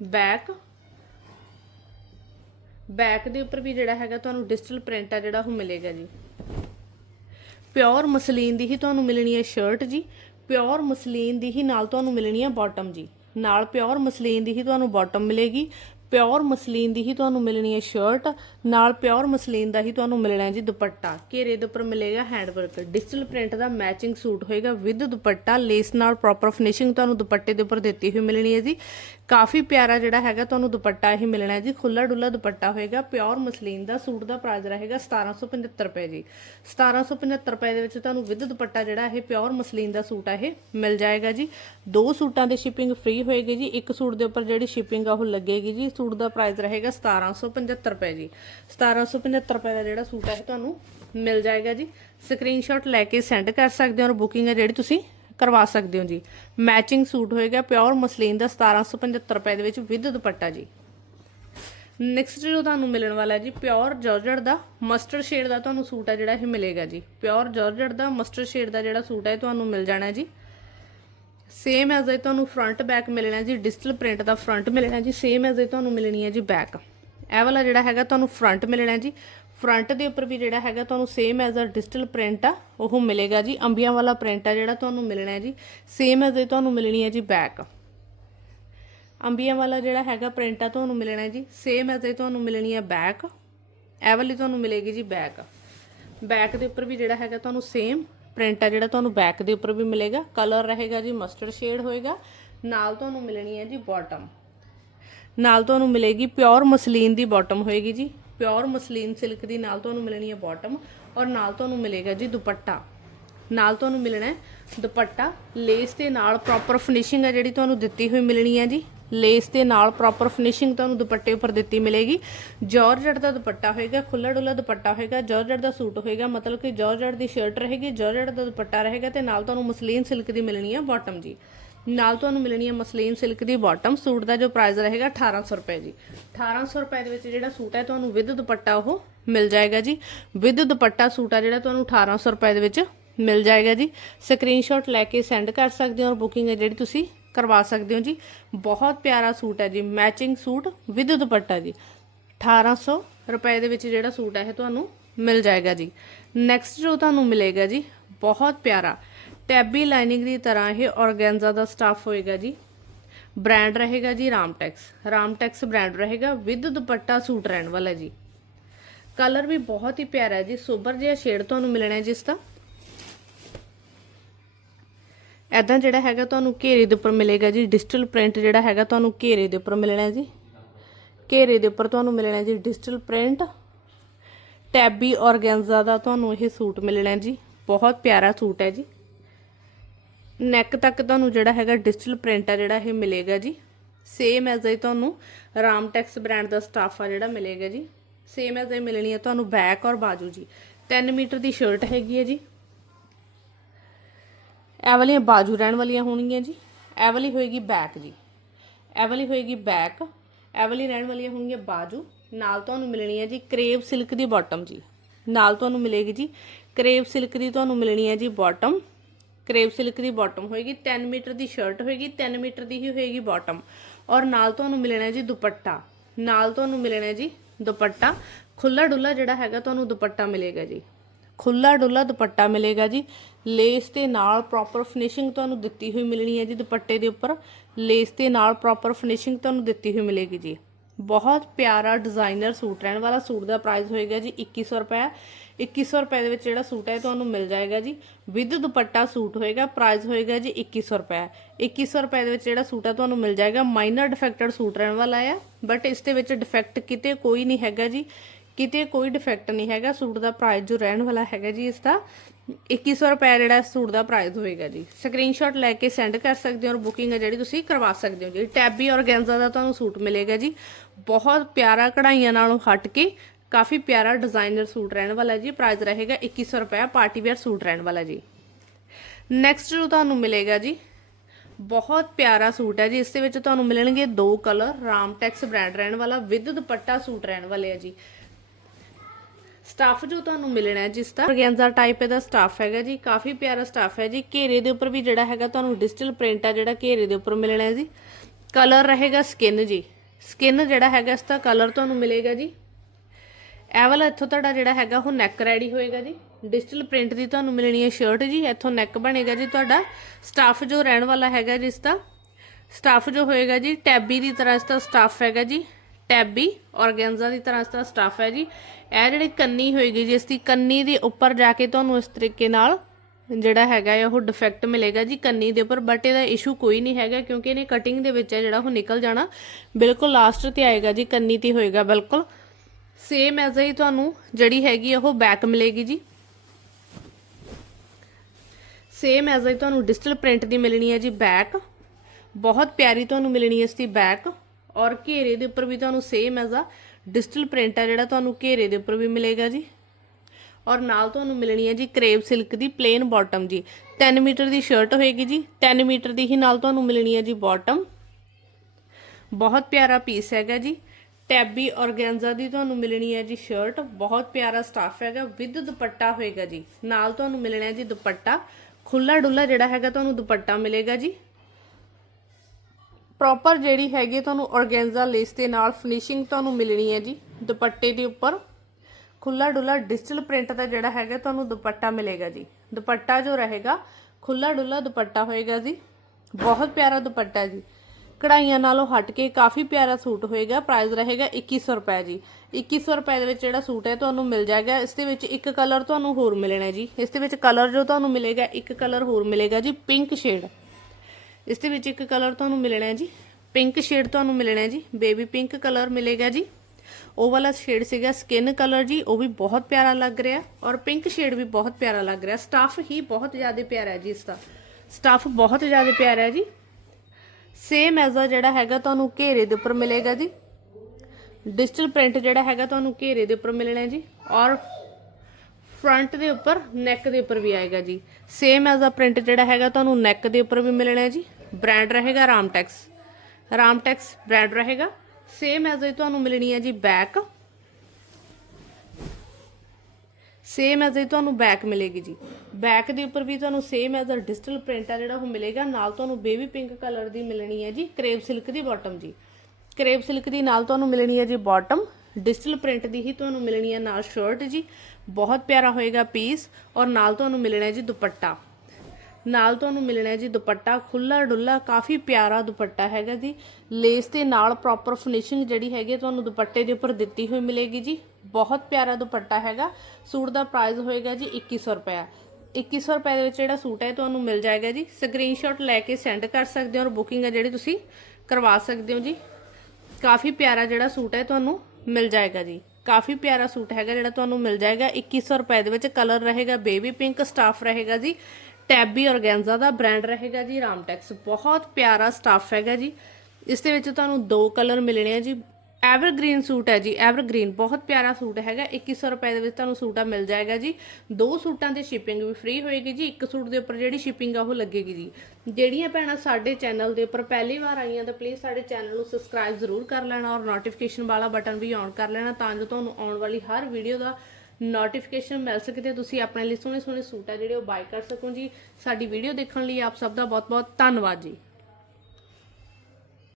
ਬੈਕ ਬੈਕ ਦੇ ਉੱਪਰ ਵੀ ਜਿਹੜਾ ਹੈਗਾ ਤੁਹਾਨੂੰ ਡਿਜੀਟਲ ਪ੍ਰਿੰਟ ਆ ਜਿਹੜਾ ਉਹ ਮਿਲੇਗਾ ਜੀ। ਪਿਓਰ ਮਸਲੀਨ ਦੀ ਹੀ ਤੁਹਾਨੂੰ ਮਿਲਣੀ ਹੈ ਸ਼ਰਟ ਜੀ। ਪਿਓਰ ਮਸਲੀਨ ਦੀ ਹੀ ਨਾਲ ਤੁਹਾਨੂੰ ਮਿਲਣੀ ਹੈ ਬਾਟਮ ਜੀ। ਨਾਲ ਪਿਓਰ ਮਸਲੀਨ ਦੀ ਹੀ ਤੁਹਾਨੂੰ ਬਾਟਮ ਮਿਲੇਗੀ। ਪਿਓਰ ਮਸਲੀਨ ਦੀ ਹੀ ਤੁਹਾਨੂੰ ਮਿਲਣੀ ਹੈ ਸ਼ਰਟ ਨਾਲ ਪਿਓਰ ਮਸਲੀਨ ਦਾ ਹੀ ਤੁਹਾਨੂੰ ਮਿਲਣਾ ਹੈ ਜੀ ਦੁਪੱਟਾ। ਘੇਰੇ ਦੇ ਉੱਪਰ ਮਿਲੇਗਾ ਹੈਂਡ ਵਰਕ ਡਿਜੀਟਲ ਪ੍ਰਿੰਟ ਦਾ ਮੈਚਿੰਗ ਸੂਟ ਹੋਏਗਾ ਵਿਦ ਦੁਪੱਟਾ। ਲੇਸ ਨਾਲ ਪ੍ਰੋਪਰ ਫਿਨਿਸ਼ਿੰਗ ਤੁਹਾਨੂੰ ਦੁਪੱਟੇ ਦੇ ਉੱਪਰ ਦਿੱਤੀ ਹੋਈ ਮਿਲਣੀ ਹੈ ਜੀ। ਕਾਫੀ ਪਿਆਰਾ ਜਿਹੜਾ ਹੈਗਾ ਤੁਹਾਨੂੰ ਦੁਪੱਟਾ ਇਹ ਮਿਲਣਾ ਹੈ ਜੀ। ਖੁੱਲਾ ਡੁੱਲਾ ਦੁਪੱਟਾ ਹੋਏਗਾ। ਪਿਓਰ ਮਸਲੀਨ ਦਾ ਸੂਟ ਦਾ ਪ੍ਰਾਈਸ ਰਹੇਗਾ 1775 ਰੁਪਏ ਜੀ। 1775 ਰੁਪਏ ਦੇ ਵਿੱਚ ਤੁਹਾਨੂੰ ਵਿਦ ਦੁਪੱਟਾ ਜਿਹੜਾ ਇਹ ਪਿਓਰ ਮਸਲੀਨ ਦਾ ਸੂਟ ਆ ਇਹ ਮਿਲ ਜਾਏਗਾ ਜੀ। ਦੋ ਸੂਟਾਂ ਦੀ ਸ਼ਿਪਿੰਗ ਫ੍ਰੀ ਹੋਏਗੀ ਜੀ। ਇੱਕ ਸੂਟ ਦੇ ਉੱਪਰ ਜਿਹੜੀ ਸ਼ਿਪਿੰਗ ਆ ਉਹ ਲੱਗੇਗੀ ਜੀ। ਸੂਟ ਦਾ ਪ੍ਰਾਈਸ ਰਹੇਗਾ 1775 ਰੁਪਏ ਜੀ। 1775 ਰੁਪਏ ਦਾ ਜਿਹੜਾ ਸੂਟ ਹੈ ਤੁਹਾਨੂੰ ਮਿਲ ਜਾਏਗਾ ਜੀ। ਸਕਰੀਨਸ਼ਾਟ ਲੈ ਕੇ ਸੈਂਡ ਕਰ ਸਕਦੇ ਹੋ ਔਰ ਬੁਕਿੰਗ ਹੈ ਜਿਹੜੀ ਤੁਸੀਂ ਕਰਵਾ ਸਕਦੇ ਹੋ ਜੀ। ਮੈਚਿੰਗ ਸੂਟ ਹੋਏਗਾ ਪਿਓਰ ਮਸਲੀਨ ਦਾ 1775 ਰੁਪਏ ਦੇ ਵਿੱਚ ਵਿਦ ਦੁਪੱਟਾ ਜੀ। ਨੈਕਸਟ ਜੋ ਤੁਹਾਨੂੰ ਮਿਲਣ ਵਾਲਾ ਜੀ ਪਿਓਰ ਜਾਰਜਟ ਦਾ ਮਸਟਰਡ ਸ਼ੇਡ ਦਾ ਤੁਹਾਨੂੰ ਸੂਟ ਹੈ ਜਿਹੜਾ ਇਹ ਮਿਲੇਗਾ ਜੀ। ਪਿਓਰ ਜਾਰਜਟ ਦਾ ਮਸਟਰਡ ਸ਼ੇਡ ਦਾ ਜਿਹੜਾ ਸੂਟ ਹੈ ਤੁਹਾਨੂੰ ਮਿਲ ਜਾਣਾ ਜੀ। ਸੇਮ ਐਜ਼ ਇਹ ਤੁਹਾਨੂੰ ਫਰੰਟ ਬੈਕ ਮਿਲਣਾ ਜੀ ਡਿਜੀਟਲ ਪ੍ਰਿੰਟ ਦਾ ਫਰੰਟ ਮਿਲਣਾ ਜੀ ਸੇਮ ਐਜ਼ ਇਹ ਤੁਹਾਨੂੰ ਮਿਲਣੀ ਹੈ ਜੀ ਬੈਕ ਇਹ ਵਾਲਾ ਜਿਹੜਾ ਹੈਗਾ ਤੁਹਾਨੂੰ ਫਰੰਟ ਮਿਲਣਾ ਜੀ। ਫਰੰਟ ਦੇ ਉੱਪਰ ਵੀ ਜਿਹੜਾ ਹੈਗਾ ਤੁਹਾਨੂੰ ਸੇਮ ਐਜ਼ ਅ ਡਿਜੀਟਲ ਪ੍ਰਿੰਟ ਆ, ਉਹ ਮਿਲੇਗਾ ਜੀ। ਅੰਬੀਆਂ ਵਾਲਾ ਪ੍ਰਿੰਟ ਆ ਜਿਹੜਾ ਤੁਹਾਨੂੰ ਮਿਲਣਾ ਜੀ। ਸੇਮ ਐਜ਼ ਇਹ ਤੁਹਾਨੂੰ ਮਿਲਣੀ ਹੈ ਜੀ ਬੈਕ ਅੰਬੀਆਂ ਵਾਲਾ ਜਿਹੜਾ ਹੈਗਾ ਪ੍ਰਿੰਟ ਆ, ਤੁਹਾਨੂੰ ਮਿਲਣਾ ਜੀ। ਸੇਮ ਐਜ਼ ਇਹ ਤੁਹਾਨੂੰ ਮਿਲਣੀ ਹੈ ਬੈਕ ਇਹ ਵਾਲੀ ਤੁਹਾਨੂੰ ਮਿਲੇਗੀ ਜੀ ਬੈਕ ਬੈਕ ਦੇ ਉੱਪਰ ਵੀ ਜਿਹੜਾ ਹੈਗਾ ਤੁਹਾਨੂੰ ਸੇਮ ਪ੍ਰਿੰਟ ਆ ਜਿਹੜਾ ਤੁਹਾਨੂੰ ਬੈਕ ਦੇ ਉੱਪਰ ਵੀ ਮਿਲੇਗਾ। ਕਲਰ ਰਹੇਗਾ ਜੀ ਮਸਟਰਡ ਸ਼ੇਡ ਹੋਏਗਾ। ਨਾਲ ਤੁਹਾਨੂੰ ਮਿਲਣੀ ਹੈ ਜੀ ਬਾਟਮ ਨਾਲ ਤੁਹਾਨੂੰ ਮਿਲੇਗੀ ਪਿਓਰ ਮਸਲੀਨ ਦੀ ਬਾਟਮ ਹੋਏਗੀ ਜੀ। ਪਿਓਰ ਮਸਲੀਨ ਸਿਲਕ ਦੀ ਨਾਲ ਤੁਹਾਨੂੰ ਮਿਲਣੀ ਹੈ ਬਾਟਮ ਔਰ ਨਾਲ ਤੁਹਾਨੂੰ ਮਿਲੇਗਾ ਜੀ ਦੁਪੱਟਾ। ਨਾਲ ਤੁਹਾਨੂੰ ਮਿਲਣਾ ਹੈ ਦੁਪੱਟਾ। ਲੇਸ ਦੇ ਨਾਲ ਪ੍ਰੋਪਰ ਫਿਨਿਸ਼ਿੰਗ ਹੈ ਜਿਹੜੀ ਤੁਹਾਨੂੰ ਦਿੱਤੀ ਹੋਈ ਮਿਲਣੀ ਹੈ ਜੀ। ਲੇਸ ਦੇ ਨਾਲ ਪ੍ਰੋਪਰ ਫਿਨਿਸ਼ਿੰਗ ਤੁਹਾਨੂੰ ਦੁਪੱਟੇ ਉੱਪਰ ਦਿੱਤੀ ਮਿਲੇਗੀ। ਜਾਰਜਟ ਦਾ ਦੁਪੱਟਾ ਹੋਏਗਾ ਖੁੱਲਾ ਡੁੱਲਾ ਦੁਪੱਟਾ ਹੋਏਗਾ ਜਾਰਜਟ ਦਾ ਸੂਟ ਹੋਏਗਾ, ਮਤਲਬ ਕਿ ਜਾਰਜਟ ਦੀ ਸ਼ਰਟ ਰਹੇਗੀ ਜਾਰਜਟ ਦਾ ਦੁਪੱਟਾ ਰਹੇਗਾ ਤੇ ਨਾਲ ਤੁਹਾਨੂੰ ਮਸਲੀਨ ਸਿਲਕ ਦੀ ਮਿਲਣੀ ਹੈ ਬਾਟਮ ਜੀ। ਨਾਲ ਤੁਹਾਨੂੰ ਮਿਲਣੀ ਹੈ ਮਸਲੀਨ ਸਿਲਕ ਦੀ ਬਾਟਮ ਸੂਟ ਦਾ ਜੋ ਪ੍ਰਾਈਸ ਰਹੇਗਾ 1800 ਰੁਪਏ ਜੀ। 1800 ਰੁਪਏ ਦੇ ਵਿੱਚ ਜਿਹੜਾ ਸੂਟ ਹੈ, ਤੁਹਾਨੂੰ ਵਿਦ ਦੁਪੱਟਾ ਉਹ ਮਿਲ ਜਾਏਗਾ ਜੀ। ਵਿਦ ਦੁਪੱਟਾ ਸੂਟ ਆ ਜਿਹੜਾ ਤੁਹਾਨੂੰ 1800 ਰੁਪਏ ਦੇ ਵਿੱਚ ਮਿਲ ਜਾਏਗਾ ਜੀ। ਸਕਰੀਨਸ਼ਾਟ ਲੈ ਕੇ ਸੈਂਡ ਕਰ ਸਕਦੇ ਹੋ ਔਰ ਬੁਕਿੰਗ ਹੈ ਜਿਹੜੀ ਤੁਸੀਂ ਕਰਵਾ ਸਕਦੇ ਹੋ ਜੀ। ਬਹੁਤ ਪਿਆਰਾ ਸੂਟ ਹੈ ਜੀ ਮੈਚਿੰਗ ਸੂਟ ਵਿਦ ਦੁਪੱਟਾ ਜੀ। 1800 ਰੁਪਏ ਦੇ ਵਿੱਚ ਜਿਹੜਾ ਸੂਟ ਹੈ, ਇਹ ਤੁਹਾਨੂੰ ਮਿਲ ਜਾਏਗਾ ਜੀ। ਨੈਕਸਟ ਜੋ ਤੁਹਾਨੂੰ ਮਿਲੇਗਾ ਜੀ, ਬਹੁਤ ਪਿਆਰਾ ਟੈਬੀ ਲਾਈਨਿੰਗ ਦੀ ਤਰ੍ਹਾਂ ਇਹ ਔਰਗੈਂਜ਼ਾ ਦਾ ਸਟਾਫ ਹੋਏਗਾ ਜੀ। ਬ੍ਰਾਂਡ ਰਹੇਗਾ ਜੀ ਰਾਮਟੈਕਸ। ਰਾਮਟੈਕਸ ਬ੍ਰਾਂਡ ਰਹੇਗਾ ਵਿਦ ਦੁਪੱਟਾ ਸੂਟ ਰਹਿਣ ਵਾਲਾ ਜੀ। ਕਲਰ ਵੀ ਬਹੁਤ ਹੀ ਪਿਆਰਾ ਹੈ ਜੀ। ਸੋਬਰ ਜਿਹਾ ਸ਼ੇਡ ਤੁਹਾਨੂੰ ਮਿਲਣਾ ਹੈ ਜਿਸ ਦਾ। ਐਦਾਂ ਜਿਹੜਾ ਹੈਗਾ ਤੁਹਾਨੂੰ ਘੇਰੇ ਦੇ ਉੱਪਰ ਮਿਲੇਗਾ ਜੀ। ਡਿਜੀਟਲ ਪ੍ਰਿੰਟ ਜਿਹੜਾ ਹੈਗਾ ਤੁਹਾਨੂੰ ਘੇਰੇ ਦੇ ਉੱਪਰ ਮਿਲਣਾ ਹੈ ਜੀ। ਘੇਰੇ ਦੇ ਉੱਪਰ ਤੁਹਾਨੂੰ ਮਿਲਣਾ ਹੈ ਜੀ ਡਿਜੀਟਲ ਪ੍ਰਿੰਟ। ਟੈਬੀ ਔਰਗੈਂਜ਼ਾ ਦਾ ਤੁਹਾਨੂੰ ਇਹ ਸੂਟ ਮਿਲਣਾ ਹੈ ਜੀ। ਬਹੁਤ ਪਿਆਰਾ ਸੂਟ ਹੈ ਜੀ। ਨੈਕ ਤੱਕ ਤੁਹਾਨੂੰ ਜਿਹੜਾ ਹੈਗਾ ਡਿਜੀਟਲ ਪ੍ਰਿੰਟ ਆ ਜਿਹੜਾ ਇਹ ਮਿਲੇਗਾ ਜੀ। ਸੇਮ ਐਜ਼ ਹੀ ਤੁਹਾਨੂੰ ਰਾਮਟੈਕਸ ਬ੍ਰਾਂਡ ਦਾ ਸਟਾਫ ਆ ਜਿਹੜਾ ਮਿਲੇਗਾ ਜੀ। ਸੇਮ ਐਜ਼ ਹੀ ਮਿਲਣੀ ਹੈ ਤੁਹਾਨੂੰ ਬੈਕ ਔਰ ਬਾਜੂ ਜੀ। 10 ਮੀਟਰ ਦੀ ਸ਼ਰਟ ਹੈਗੀ ਹੈ ਜੀ। ਇਹ ਵਾਲੀਆਂ ਬਾਜੂ ਰਹਿਣ ਵਾਲੀਆਂ ਹੋਣਗੀਆਂ ਜੀ। ਇਹ ਵਾਲੀ ਹੋਏਗੀ ਬੈਕ ਜੀ। ਇਹ ਵਾਲੀ ਹੋਏਗੀ ਬੈਕ ਇਹ ਵਾਲੀ ਰਹਿਣ ਵਾਲੀਆਂ ਹੋਣਗੀਆਂ ਬਾਜੂ। ਨਾਲ ਤੁਹਾਨੂੰ ਮਿਲਣੀ ਹੈ ਜੀ ਕਰੇਵ ਸਿਲਕ ਦੀ ਬਾਟਮ ਜੀ। ਨਾਲ ਤੁਹਾਨੂੰ ਮਿਲੇਗੀ ਜੀ ਕਰੇਵ ਸਿਲਕ ਦੀ ਤੁਹਾਨੂੰ ਮਿਲਣੀ ਹੈ ਜੀ ਬਾਟਮ ਕਰੇਬ ਸਿਲਕ ਦੀ ਬਾਟਮ ਹੋਏਗੀ 10 ਮੀਟਰ ਦੀ ਸ਼ਰਟ ਹੋਏਗੀ 10 ਮੀਟਰ ਦੀ ਹੀ ਹੋਏਗੀ ਬਾਟਮ ਔਰ ਨਾਲ ਤੁਹਾਨੂੰ ਮਿਲਣਾ ਜੀ ਦੁਪੱਟਾ। ਨਾਲ ਤੁਹਾਨੂੰ ਮਿਲਣਾ ਜੀ ਦੁਪੱਟਾ। ਖੁੱਲਾ ਡੁੱਲਾ ਜਿਹੜਾ ਹੈਗਾ ਤੁਹਾਨੂੰ ਦੁਪੱਟਾ ਮਿਲੇਗਾ ਜੀ। ਖੁੱਲਾ ਡੁੱਲਾ ਦੁਪੱਟਾ ਮਿਲੇਗਾ ਜੀ। ਲੇਸ ਦੇ ਨਾਲ ਪ੍ਰੋਪਰ ਫਿਨਿਸ਼ਿੰਗ ਤੁਹਾਨੂੰ ਦਿੱਤੀ ਹੋਈ ਮਿਲਣੀ ਹੈ ਜੀ ਦੁਪੱਟੇ ਦੇ ਉੱਪਰ। ਲੇਸ ਦੇ ਨਾਲ ਪ੍ਰੋਪਰ ਫਿਨਿਸ਼ਿੰਗ ਤੁਹਾਨੂੰ ਦਿੱਤੀ ਹੋਈ ਮਿਲੇਗੀ ਜੀ। ਬਹੁਤ ਪਿਆਰਾ ਡਿਜ਼ਾਈਨਰ ਸੂਟ, ਰਹਿਣ ਵਾਲਾ ਸੂਟ ਦਾ ਪ੍ਰਾਈਸ ਹੋਏਗਾ ਜੀ 2100 ਰੁਪਏ। 2100 ਰੁਪਏ ਦੇ ਵਿੱਚ ਜਿਹੜਾ ਸੂਟ ਹੈ ਤੁਹਾਨੂੰ ਮਿਲ ਜਾਏਗਾ ਜੀ ਵਿਦ ਦੁਪੱਟਾ ਸੂਟ ਹੋਏਗਾ ਪ੍ਰਾਈਸ ਹੋਏਗਾ ਜੀ 2100 ਰੁਪਏ 2100 ਰੁਪਏ ਦੇ ਵਿੱਚ ਜਿਹੜਾ ਸੂਟ ਹੈ ਤੁਹਾਨੂੰ ਮਿਲ ਜਾਏਗਾ ਮਾਈਨਰ ਡਿਫੈਕਟਡ ਸੂਟ ਰਹਿਣ ਵਾਲਾ ਹੈ ਬਟ ਇਸ ਦੇ ਵਿੱਚ ਡਿਫੈਕਟ ਕਿਤੇ ਕੋਈ ਨਹੀਂ ਹੈਗਾ ਜੀ ਕਿਤੇ ਕੋਈ ਡਿਫੈਕਟ ਨਹੀਂ ਹੈਗਾ ਸੂਟ ਦਾ ਪ੍ਰਾਈਸ ਜੋ ਰਹਿਣ ਵਾਲਾ ਹੈਗਾ ਜੀ ਇਸ ਦਾ 2100 ਰੁਪਏ ਜਿਹੜਾ ਸੂਟ ਦਾ ਪ੍ਰਾਈਸ ਹੋਏਗਾ ਜੀ ਸਕਰੀਨਸ਼ਾਟ ਲੈ ਕੇ ਸੈਂਡ ਕਰ ਸਕਦੇ ਹੋ ਔਰ ਬੁਕਿੰਗ ਹੈ ਜਿਹੜੀ ਤੁਸੀਂ ਕਰਵਾ ਸਕਦੇ ਹੋ ਜੀ ਟੈਬੀ ਔਰਗੈਂਜ਼ਾ ਦਾ ਤੁਹਾਨੂੰ ਸੂਟ ਮਿਲੇਗਾ ਜੀ ਬਹੁਤ ਪਿਆਰਾ ਕਢਾਈਆਂ ਨਾਲੋਂ ਹਟ ਕੇ ਕਾਫੀ ਪਿਆਰਾ ਡਿਜ਼ਾਈਨਰ ਸੂਟ ਰਹਿਣ ਵਾਲਾ ਜੀ ਪ੍ਰਾਈਸ ਰਹੇਗਾ 2100 ਰੁਪਏ ਪਾਰਟੀ ਵੇਅਰ ਸੂਟ ਰਹਿਣ ਵਾਲਾ ਜੀ। ਨੈਕਸਟ ਜੋ ਤੁਹਾਨੂੰ ਮਿਲੇਗਾ ਜੀ, ਬਹੁਤ ਪਿਆਰਾ ਸੂਟ ਹੈ ਜੀ, ਇਸ ਦੇ ਵਿੱਚ ਤੁਹਾਨੂੰ ਮਿਲਣਗੇ ਦੋ ਕਲਰ ਰਾਮਟੈਕਸ ਬ੍ਰਾਂਡ ਰਹਿਣ ਵਾਲਾ ਵਿਦ ਦੁਪੱਟਾ ਸੂਟ ਰਹਿਣ ਵਾਲੇ ਆ ਜੀ। ਸਟਾਫ ਜੋ ਤੁਹਾਨੂੰ ਮਿਲਣਾ ਹੈ, ਜਿਸ ਦਾ ਔਰਗੈਂਜ਼ਾ ਟਾਈਪ ਇਹਦਾ ਸਟਾਫ ਹੈਗਾ ਜੀ, ਕਾਫੀ ਪਿਆਰਾ ਸਟਾਫ ਹੈ ਜੀ। ਘੇਰੇ ਦੇ ਉੱਪਰ ਵੀ ਜਿਹੜਾ ਹੈਗਾ ਤੁਹਾਨੂੰ ਡਿਜੀਟਲ ਪ੍ਰਿੰਟ ਆ, ਜਿਹੜਾ ਘੇਰੇ ਦੇ ਉੱਪਰ ਮਿਲਣਾ ਹੈ ਜੀ। ਕਲਰ ਰਹੇਗਾ ਸਕਿਨ ਜੀ। ਸਕਿਨ ਜਿਹੜਾ ਹੈਗਾ, ਇਸ ਦਾ ਕਲਰ ਤੁਹਾਨੂੰ ਮਿਲੇਗਾ ਜੀ। ਇਹ ਵਾਲਾ ਇੱਥੋਂ ਤੁਹਾਡਾ ਜਿਹੜਾ ਹੈਗਾ ਉਹ ਨੈਕ ਰੈਡੀ ਹੋਏਗਾ ਜੀ। ਡਿਜੀਟਲ ਪ੍ਰਿੰਟ ਦੀ ਤੁਹਾਨੂੰ ਮਿਲਣੀ ਹੈ ਸ਼ਰਟ ਜੀ। ਇੱਥੋਂ ਨੈਕ ਬਣੇਗਾ ਜੀ ਤੁਹਾਡਾ। ਸਟਾਫ ਜੋ ਰਹਿਣ ਵਾਲਾ ਹੈਗਾ ਜਿਸ ਦਾ ਸਟਾਫ ਜੋ ਹੋਏਗਾ ਜੀ ਟੈਬੀ ਦੀ ਤਰ੍ਹਾਂ ਇਸ ਦਾ ਸਟਾਫ ਹੈਗਾ ਜੀ। ਟੈਬੀ ਔਰਗੈਂਜ਼ਾ ਦੀ ਤਰ੍ਹਾਂ ਇਸ ਦਾ ਸਟਾਫ ਹੈ ਜੀ। ਇਹ ਜਿਹੜੀ ਕੰਨੀ ਹੋਏਗੀ ਜੀ ਇਸ ਦੀ ਕੰਨੀ ਦੇ ਉੱਪਰ ਜਾ ਕੇ ਤੁਹਾਨੂੰ ਇਸ ਤਰੀਕੇ ਨਾਲ ਜਿਹੜਾ ਹੈਗਾ ਹੈ ਉਹ ਡਿਫੈਕਟ ਮਿਲੇਗਾ ਜੀ ਕੰਨੀ ਦੇ ਉੱਪਰ। ਬਟ ਇਹਦਾ ਇਸ਼ੂ ਕੋਈ ਨਹੀਂ ਹੈਗਾ ਕਿਉਂਕਿ ਇਹਨੇ ਕਟਿੰਗ ਦੇ ਵਿੱਚ ਹੈ ਜਿਹੜਾ ਉਹ ਨਿਕਲ ਜਾਣਾ। ਬਿਲਕੁਲ ਲਾਸਟ ਤੇ ਆਏਗਾ ਜੀ, ਕੰਨੀ ਤੇ ਹੋਏਗਾ ਬਿਲਕੁਲ। ਸੇਮ ਐਜ਼ ਹੀ ਤੁਹਾਨੂੰ, ਜਿਹੜੀ ਹੈਗੀ ਆ ਉਹ ਬੈਕ ਮਿਲੇਗੀ ਜੀ। ਸੇਮ ਐਜ਼ ਹੀ ਤੁਹਾਨੂੰ ਡਿਜੀਟਲ ਪ੍ਰਿੰਟ ਦੀ ਮਿਲਣੀ ਹੈ ਜੀ ਬੈਕ ਬਹੁਤ ਪਿਆਰੀ ਤੁਹਾਨੂੰ ਮਿਲਣੀ ਹੈ ਇਸ ਦੀ ਬੈਕ ਔਰ ਘੇਰੇ ਦੇ ਉੱਪਰ ਵੀ ਤੁਹਾਨੂੰ ਸੇਮ ਐਜ਼ ਆ ਡਿਜੀਟਲ ਪ੍ਰਿੰਟ ਆ ਜਿਹੜਾ ਤੁਹਾਨੂੰ ਘੇਰੇ ਦੇ ਉੱਪਰ ਵੀ ਮਿਲੇਗਾ ਜੀ। ਔਰ ਨਾਲ ਤੁਹਾਨੂੰ ਮਿਲਣੀ ਹੈ ਜੀ ਕਰੇਵ ਸਿਲਕ ਦੀ ਪਲੇਨ ਬਾਟਮ ਜੀ। 10 ਮੀਟਰ ਦੀ ਸ਼ਰਟ ਹੋਏਗੀ ਜੀ 10 ਮੀਟਰ ਦੀ ਹੀ ਨਾਲ ਤੁਹਾਨੂੰ ਮਿਲਣੀ ਹੈ ਜੀ ਬਾਟਮ ਬਹੁਤ ਪਿਆਰਾ ਪੀਸ ਹੈਗਾ ਜੀ। ਟੈਬੀ ਔਰਗੈਂਜ਼ਾ ਦੀ ਤੁਹਾਨੂੰ ਮਿਲਣੀ ਹੈ ਜੀ ਸ਼ਰਟ ਬਹੁਤ ਪਿਆਰਾ ਸਟਾਫ ਹੈਗਾ ਵਿਦ ਦੁਪੱਟਾ ਹੋਏਗਾ ਜੀ। ਨਾਲ ਤੁਹਾਨੂੰ ਮਿਲਣਾ ਹੈ ਜੀ ਦੁਪੱਟਾ। ਖੁੱਲਾ ਡੁੱਲਾ ਜਿਹੜਾ ਹੈਗਾ ਤੁਹਾਨੂੰ ਦੁਪੱਟਾ ਮਿਲੇਗਾ ਜੀ। ਪ੍ਰੋਪਰ ਜਿਹੜੀ ਹੈਗੀ ਤੁਹਾਨੂੰ ਔਰਗੈਂਜ਼ਾ ਲੇਸ ਦੇ ਨਾਲ ਫਿਨਿਸ਼ਿੰਗ ਤੁਹਾਨੂੰ ਮਿਲਣੀ ਹੈ ਜੀ ਦੁਪੱਟੇ ਦੇ ਉੱਪਰ। ਖੁੱਲਾ ਡੁੱਲਾ ਡਿਜੀਟਲ ਪ੍ਰਿੰਟ ਦਾ ਜਿਹੜਾ ਹੈਗਾ ਤੁਹਾਨੂੰ ਦੁਪੱਟਾ ਮਿਲੇਗਾ ਜੀ। ਦੁਪੱਟਾ ਜੋ ਰਹੇਗਾ ਖੁੱਲਾ ਡੁੱਲਾ ਦੁਪੱਟਾ ਹੋਏਗਾ ਜੀ। ਬਹੁਤ ਪਿਆਰਾ ਦੁਪੱਟਾ ਜੀ। ਕਢਾਈਆਂ ਨਾਲੋਂ ਹਟ ਕੇ ਕਾਫੀ ਪਿਆਰਾ ਸੂਟ ਹੋਏਗਾ ਪ੍ਰਾਈਸ ਰਹੇਗਾ 2100 ਰੁਪਏ ਜੀ। 2100 ਰੁਪਏ ਦੇ ਵਿੱਚ ਜਿਹੜਾ ਸੂਟ ਹੈ, ਤੁਹਾਨੂੰ ਮਿਲ ਜਾਏਗਾ। ਇਸ ਦੇ ਵਿੱਚ ਇੱਕ ਕਲਰ ਤੁਹਾਨੂੰ ਹੋਰ ਮਿਲਣਾ ਜੀ। ਇਸ ਦੇ ਵਿੱਚ ਕਲਰ ਜੋ ਤੁਹਾਨੂੰ ਮਿਲੇਗਾ, ਇੱਕ ਕਲਰ ਹੋਰ ਮਿਲੇਗਾ ਜੀ ਪਿੰਕ ਸ਼ੇਡ ਇਸ ਦੇ ਵਿੱਚ ਇੱਕ ਕਲਰ ਤੁਹਾਨੂੰ ਮਿਲਣਾ ਹੈ ਜੀ ਪਿੰਕ ਸ਼ੇਡ ਤੁਹਾਨੂੰ ਮਿਲਣਾ ਜੀ ਬੇਬੀ ਪਿੰਕ ਕਲਰ ਮਿਲੇਗਾ ਜੀ। ਉਹ ਵਾਲਾ ਸ਼ੇਡ ਸੀਗਾ ਸਕਿਨ ਕਲਰ ਜੀ, ਉਹ ਵੀ ਬਹੁਤ ਪਿਆਰਾ ਲੱਗ ਰਿਹਾ। ਔਰ ਪਿੰਕ ਸ਼ੇਡ ਵੀ ਬਹੁਤ ਪਿਆਰਾ ਲੱਗ ਰਿਹਾ। ਸਟੱਫ ਹੀ ਬਹੁਤ ਜ਼ਿਆਦਾ ਪਿਆਰਾ ਹੈ ਜੀ ਇਸ ਦਾ। ਸਟੱਫ ਬਹੁਤ ਜ਼ਿਆਦਾ ਪਿਆਰਾ ਹੈ ਜੀ। ਸੇਮ ਐਜ਼ ਆ ਜਿਹੜਾ ਹੈਗਾ ਤੁਹਾਨੂੰ ਘੇਰੇ ਦੇ ਉੱਪਰ ਮਿਲੇਗਾ ਜੀ। ਡਿਜੀਟਲ ਪ੍ਰਿੰਟ ਜਿਹੜਾ ਹੈਗਾ ਤੁਹਾਨੂੰ ਘੇਰੇ ਦੇ ਉੱਪਰ ਮਿਲਣਾ ਜੀ। ਔਰ ਫਰੰਟ ਦੇ ਉੱਪਰ ਨੈਕ ਦੇ ਉੱਪਰ ਵੀ ਆਏਗਾ ਜੀ। ਸੇਮ ਐਜ਼ ਆ ਪ੍ਰਿੰਟ ਜਿਹੜਾ ਹੈਗਾ ਤੁਹਾਨੂੰ ਨੈਕ ਦੇ ਉੱਪਰ ਵੀ ਮਿਲਣਾ ਜੀ। ਬ੍ਰਾਂਡ ਰਹੇਗਾ ਰਾਮਟੈਕਸ ਰਾਮਟੈਕਸ ਬ੍ਰਾਂਡ ਰਹੇਗਾ। ਸੇਮ ਐਜ਼ ਇਹ ਤੁਹਾਨੂੰ ਮਿਲਣੀ ਹੈ ਜੀ ਬੈਕ ਸੇਮ ਐਜ਼ ਇਹ ਤੁਹਾਨੂੰ ਬੈਕ ਮਿਲੇਗੀ ਜੀ। ਬੈਕ ਦੇ ਉੱਪਰ ਵੀ ਤੁਹਾਨੂੰ ਸੇਮ ਐਜ਼ ਅ ਡਿਜੀਟਲ ਪ੍ਰਿੰਟ ਆ ਜਿਹੜਾ ਉਹ ਮਿਲੇਗਾ। ਨਾਲ ਤੁਹਾਨੂੰ ਬੇਬੀ ਪਿੰਕ ਕਲਰ ਦੀ ਮਿਲਣੀ ਹੈ ਜੀ ਕਰੇਵ ਸਿਲਕ ਦੀ ਬਾਟਮ ਜੀ। ਕਰੇਵ ਸਿਲਕ ਦੀ ਨਾਲ ਤੁਹਾਨੂੰ ਮਿਲਣੀ ਹੈ ਜੀ ਬਾਟਮ ਡਿਜੀਟਲ ਪ੍ਰਿੰਟ ਦੀ ਹੀ ਤੁਹਾਨੂੰ ਮਿਲਣੀ ਹੈ ਨਾਲ ਸ਼ਰਟ ਜੀ। ਬਹੁਤ ਪਿਆਰਾ ਹੋਏਗਾ ਪੀਸ ਔਰ ਨਾਲ ਤੁਹਾਨੂੰ ਮਿਲਣਾ ਹੈ ਜੀ ਦੁਪੱਟਾ। ਨਾਲ ਤੁਹਾਨੂੰ ਮਿਲਣਾ ਹੈ ਜੀ ਦੁਪੱਟਾ ਖੁੱਲਾ ਡੁੱਲਾ ਕਾਫੀ ਪਿਆਰਾ ਦੁਪੱਟਾ ਹੈਗਾ ਜੀ। ਲੇਸ ਦੇ ਨਾਲ ਪ੍ਰੋਪਰ ਫਿਨਿਸ਼ਿੰਗ ਜਿਹੜੀ ਹੈਗੀ ਹੈ ਤੁਹਾਨੂੰ ਦੁਪੱਟੇ ਦੇ ਉੱਪਰ ਦਿੱਤੀ ਹੋਈ ਮਿਲੇਗੀ ਜੀ। ਬਹੁਤ ਪਿਆਰਾ ਦੁਪੱਟਾ ਹੈਗਾ। ਸੂਟ ਦਾ ਪ੍ਰਾਈਸ ਹੋਏਗਾ ਜੀ 2100 ਰੁਪਏ 2100 ਰੁਪਏ ਦੇ ਵਿੱਚ ਜਿਹੜਾ ਸੂਟ ਹੈ ਤੁਹਾਨੂੰ ਮਿਲ ਜਾਏਗਾ ਜੀ। ਸਕਰੀਨਸ਼ਾਟ ਲੈ ਕੇ ਸੈਂਡ ਕਰ ਸਕਦੇ ਹੋ ਔਰ ਬੁਕਿੰਗ ਹੈ ਜਿਹੜੀ ਤੁਸੀਂ ਕਰਵਾ ਸਕਦੇ ਹੋ ਜੀ। ਕਾਫੀ ਪਿਆਰਾ ਜਿਹੜਾ ਸੂਟ ਹੈ ਤੁਹਾਨੂੰ ਮਿਲ ਜਾਏਗਾ ਜੀ। ਕਾਫੀ ਪਿਆਰਾ ਸੂਟ ਹੈਗਾ ਜਿਹੜਾ ਤੁਹਾਨੂੰ ਮਿਲ ਜਾਏਗਾ। 2100 ਰੁਪਏ ਦੇ ਵਿੱਚ ਕਲਰ ਰਹੇਗਾ ਬੇਬੀ ਪਿੰਕ ਸਟਾਫ ਰਹੇਗਾ ਜੀ। ਟੈਬੀ ਔਰਗੈਂਜ਼ਾ ਦਾ ਬ੍ਰਾਂਡ ਰਹੇਗਾ ਜੀ। ਰਾਮਟੈਕਸ ਬਹੁਤ ਪਿਆਰਾ ਸਟਾਫ ਹੈਗਾ ਜੀ। ਇਸ ਦੇ ਵਿੱਚ ਤੁਹਾਨੂੰ ਦੋ ਕਲਰ ਮਿਲਣੇ ਆ ਜੀ। ਐਵਰਗ੍ਰੀਨ ਸੂਟ ਹੈ ਜੀ ਐਵਰਗ੍ਰੀਨ ਬਹੁਤ ਪਿਆਰਾ ਸੂਟ ਹੈਗਾ 2100 ਰੁਪਏ ਦੇ ਵਿੱਚ ਤੁਹਾਨੂੰ ਸੂਟ ਮਿਲ ਜਾਏਗਾ ਜੀ। ਦੋ ਸੂਟਾਂ ਦੀ ਸ਼ਿਪਿੰਗ ਵੀ ਫ੍ਰੀ ਹੋਏਗੀ ਜੀ, ਇੱਕ ਸੂਟ ਦੇ ਉੱਪਰ ਜਿਹੜੀ ਸ਼ਿਪਿੰਗ ਆ ਉਹ ਲੱਗੇਗੀ ਜੀ। ਜਿਹੜੀਆਂ ਭੈਣਾਂ ਸਾਡੇ ਚੈਨਲ ਦੇ ਉੱਪਰ ਪਹਿਲੀ ਵਾਰ ਆਈਆਂ ਤਾਂ ਪਲੀਜ਼ ਸਾਡੇ ਚੈਨਲ ਨੂੰ ਸਬਸਕ੍ਰਾਈਬ ਜ਼ਰੂਰ ਕਰ ਲੈਣਾ ਔਰ ਨੋਟੀਫਿਕੇਸ਼ਨ ਵਾਲਾ ਬਟਨ ਵੀ ਔਨ ਕਰ ਲੈਣਾ ਤਾਂ ਜੋ ਤੁਹਾਨੂੰ ਆਉਣ ਵਾਲੀ ਹਰ ਵੀਡੀਓ ਦਾ ਨੋਟੀਫਿਕੇਸ਼ਨ ਮਿਲ ਸਕੇ ਤੇ ਤੁਸੀਂ ਆਪਣੇ ਲਈ ਸੋਹਣੇ ਸੋਹਣੇ ਸੂਟ ਆ ਜਿਹੜੇ ਉਹ ਬਾਈ ਕਰ ਸਕੋ ਜੀ। ਸਾਡੀ ਵੀਡੀਓ ਦੇਖਣ ਲਈ ਆਪ ਸਭ ਦਾ ਬਹੁਤ ਬਹੁਤ ਧੰਨਵਾਦ ਜੀ।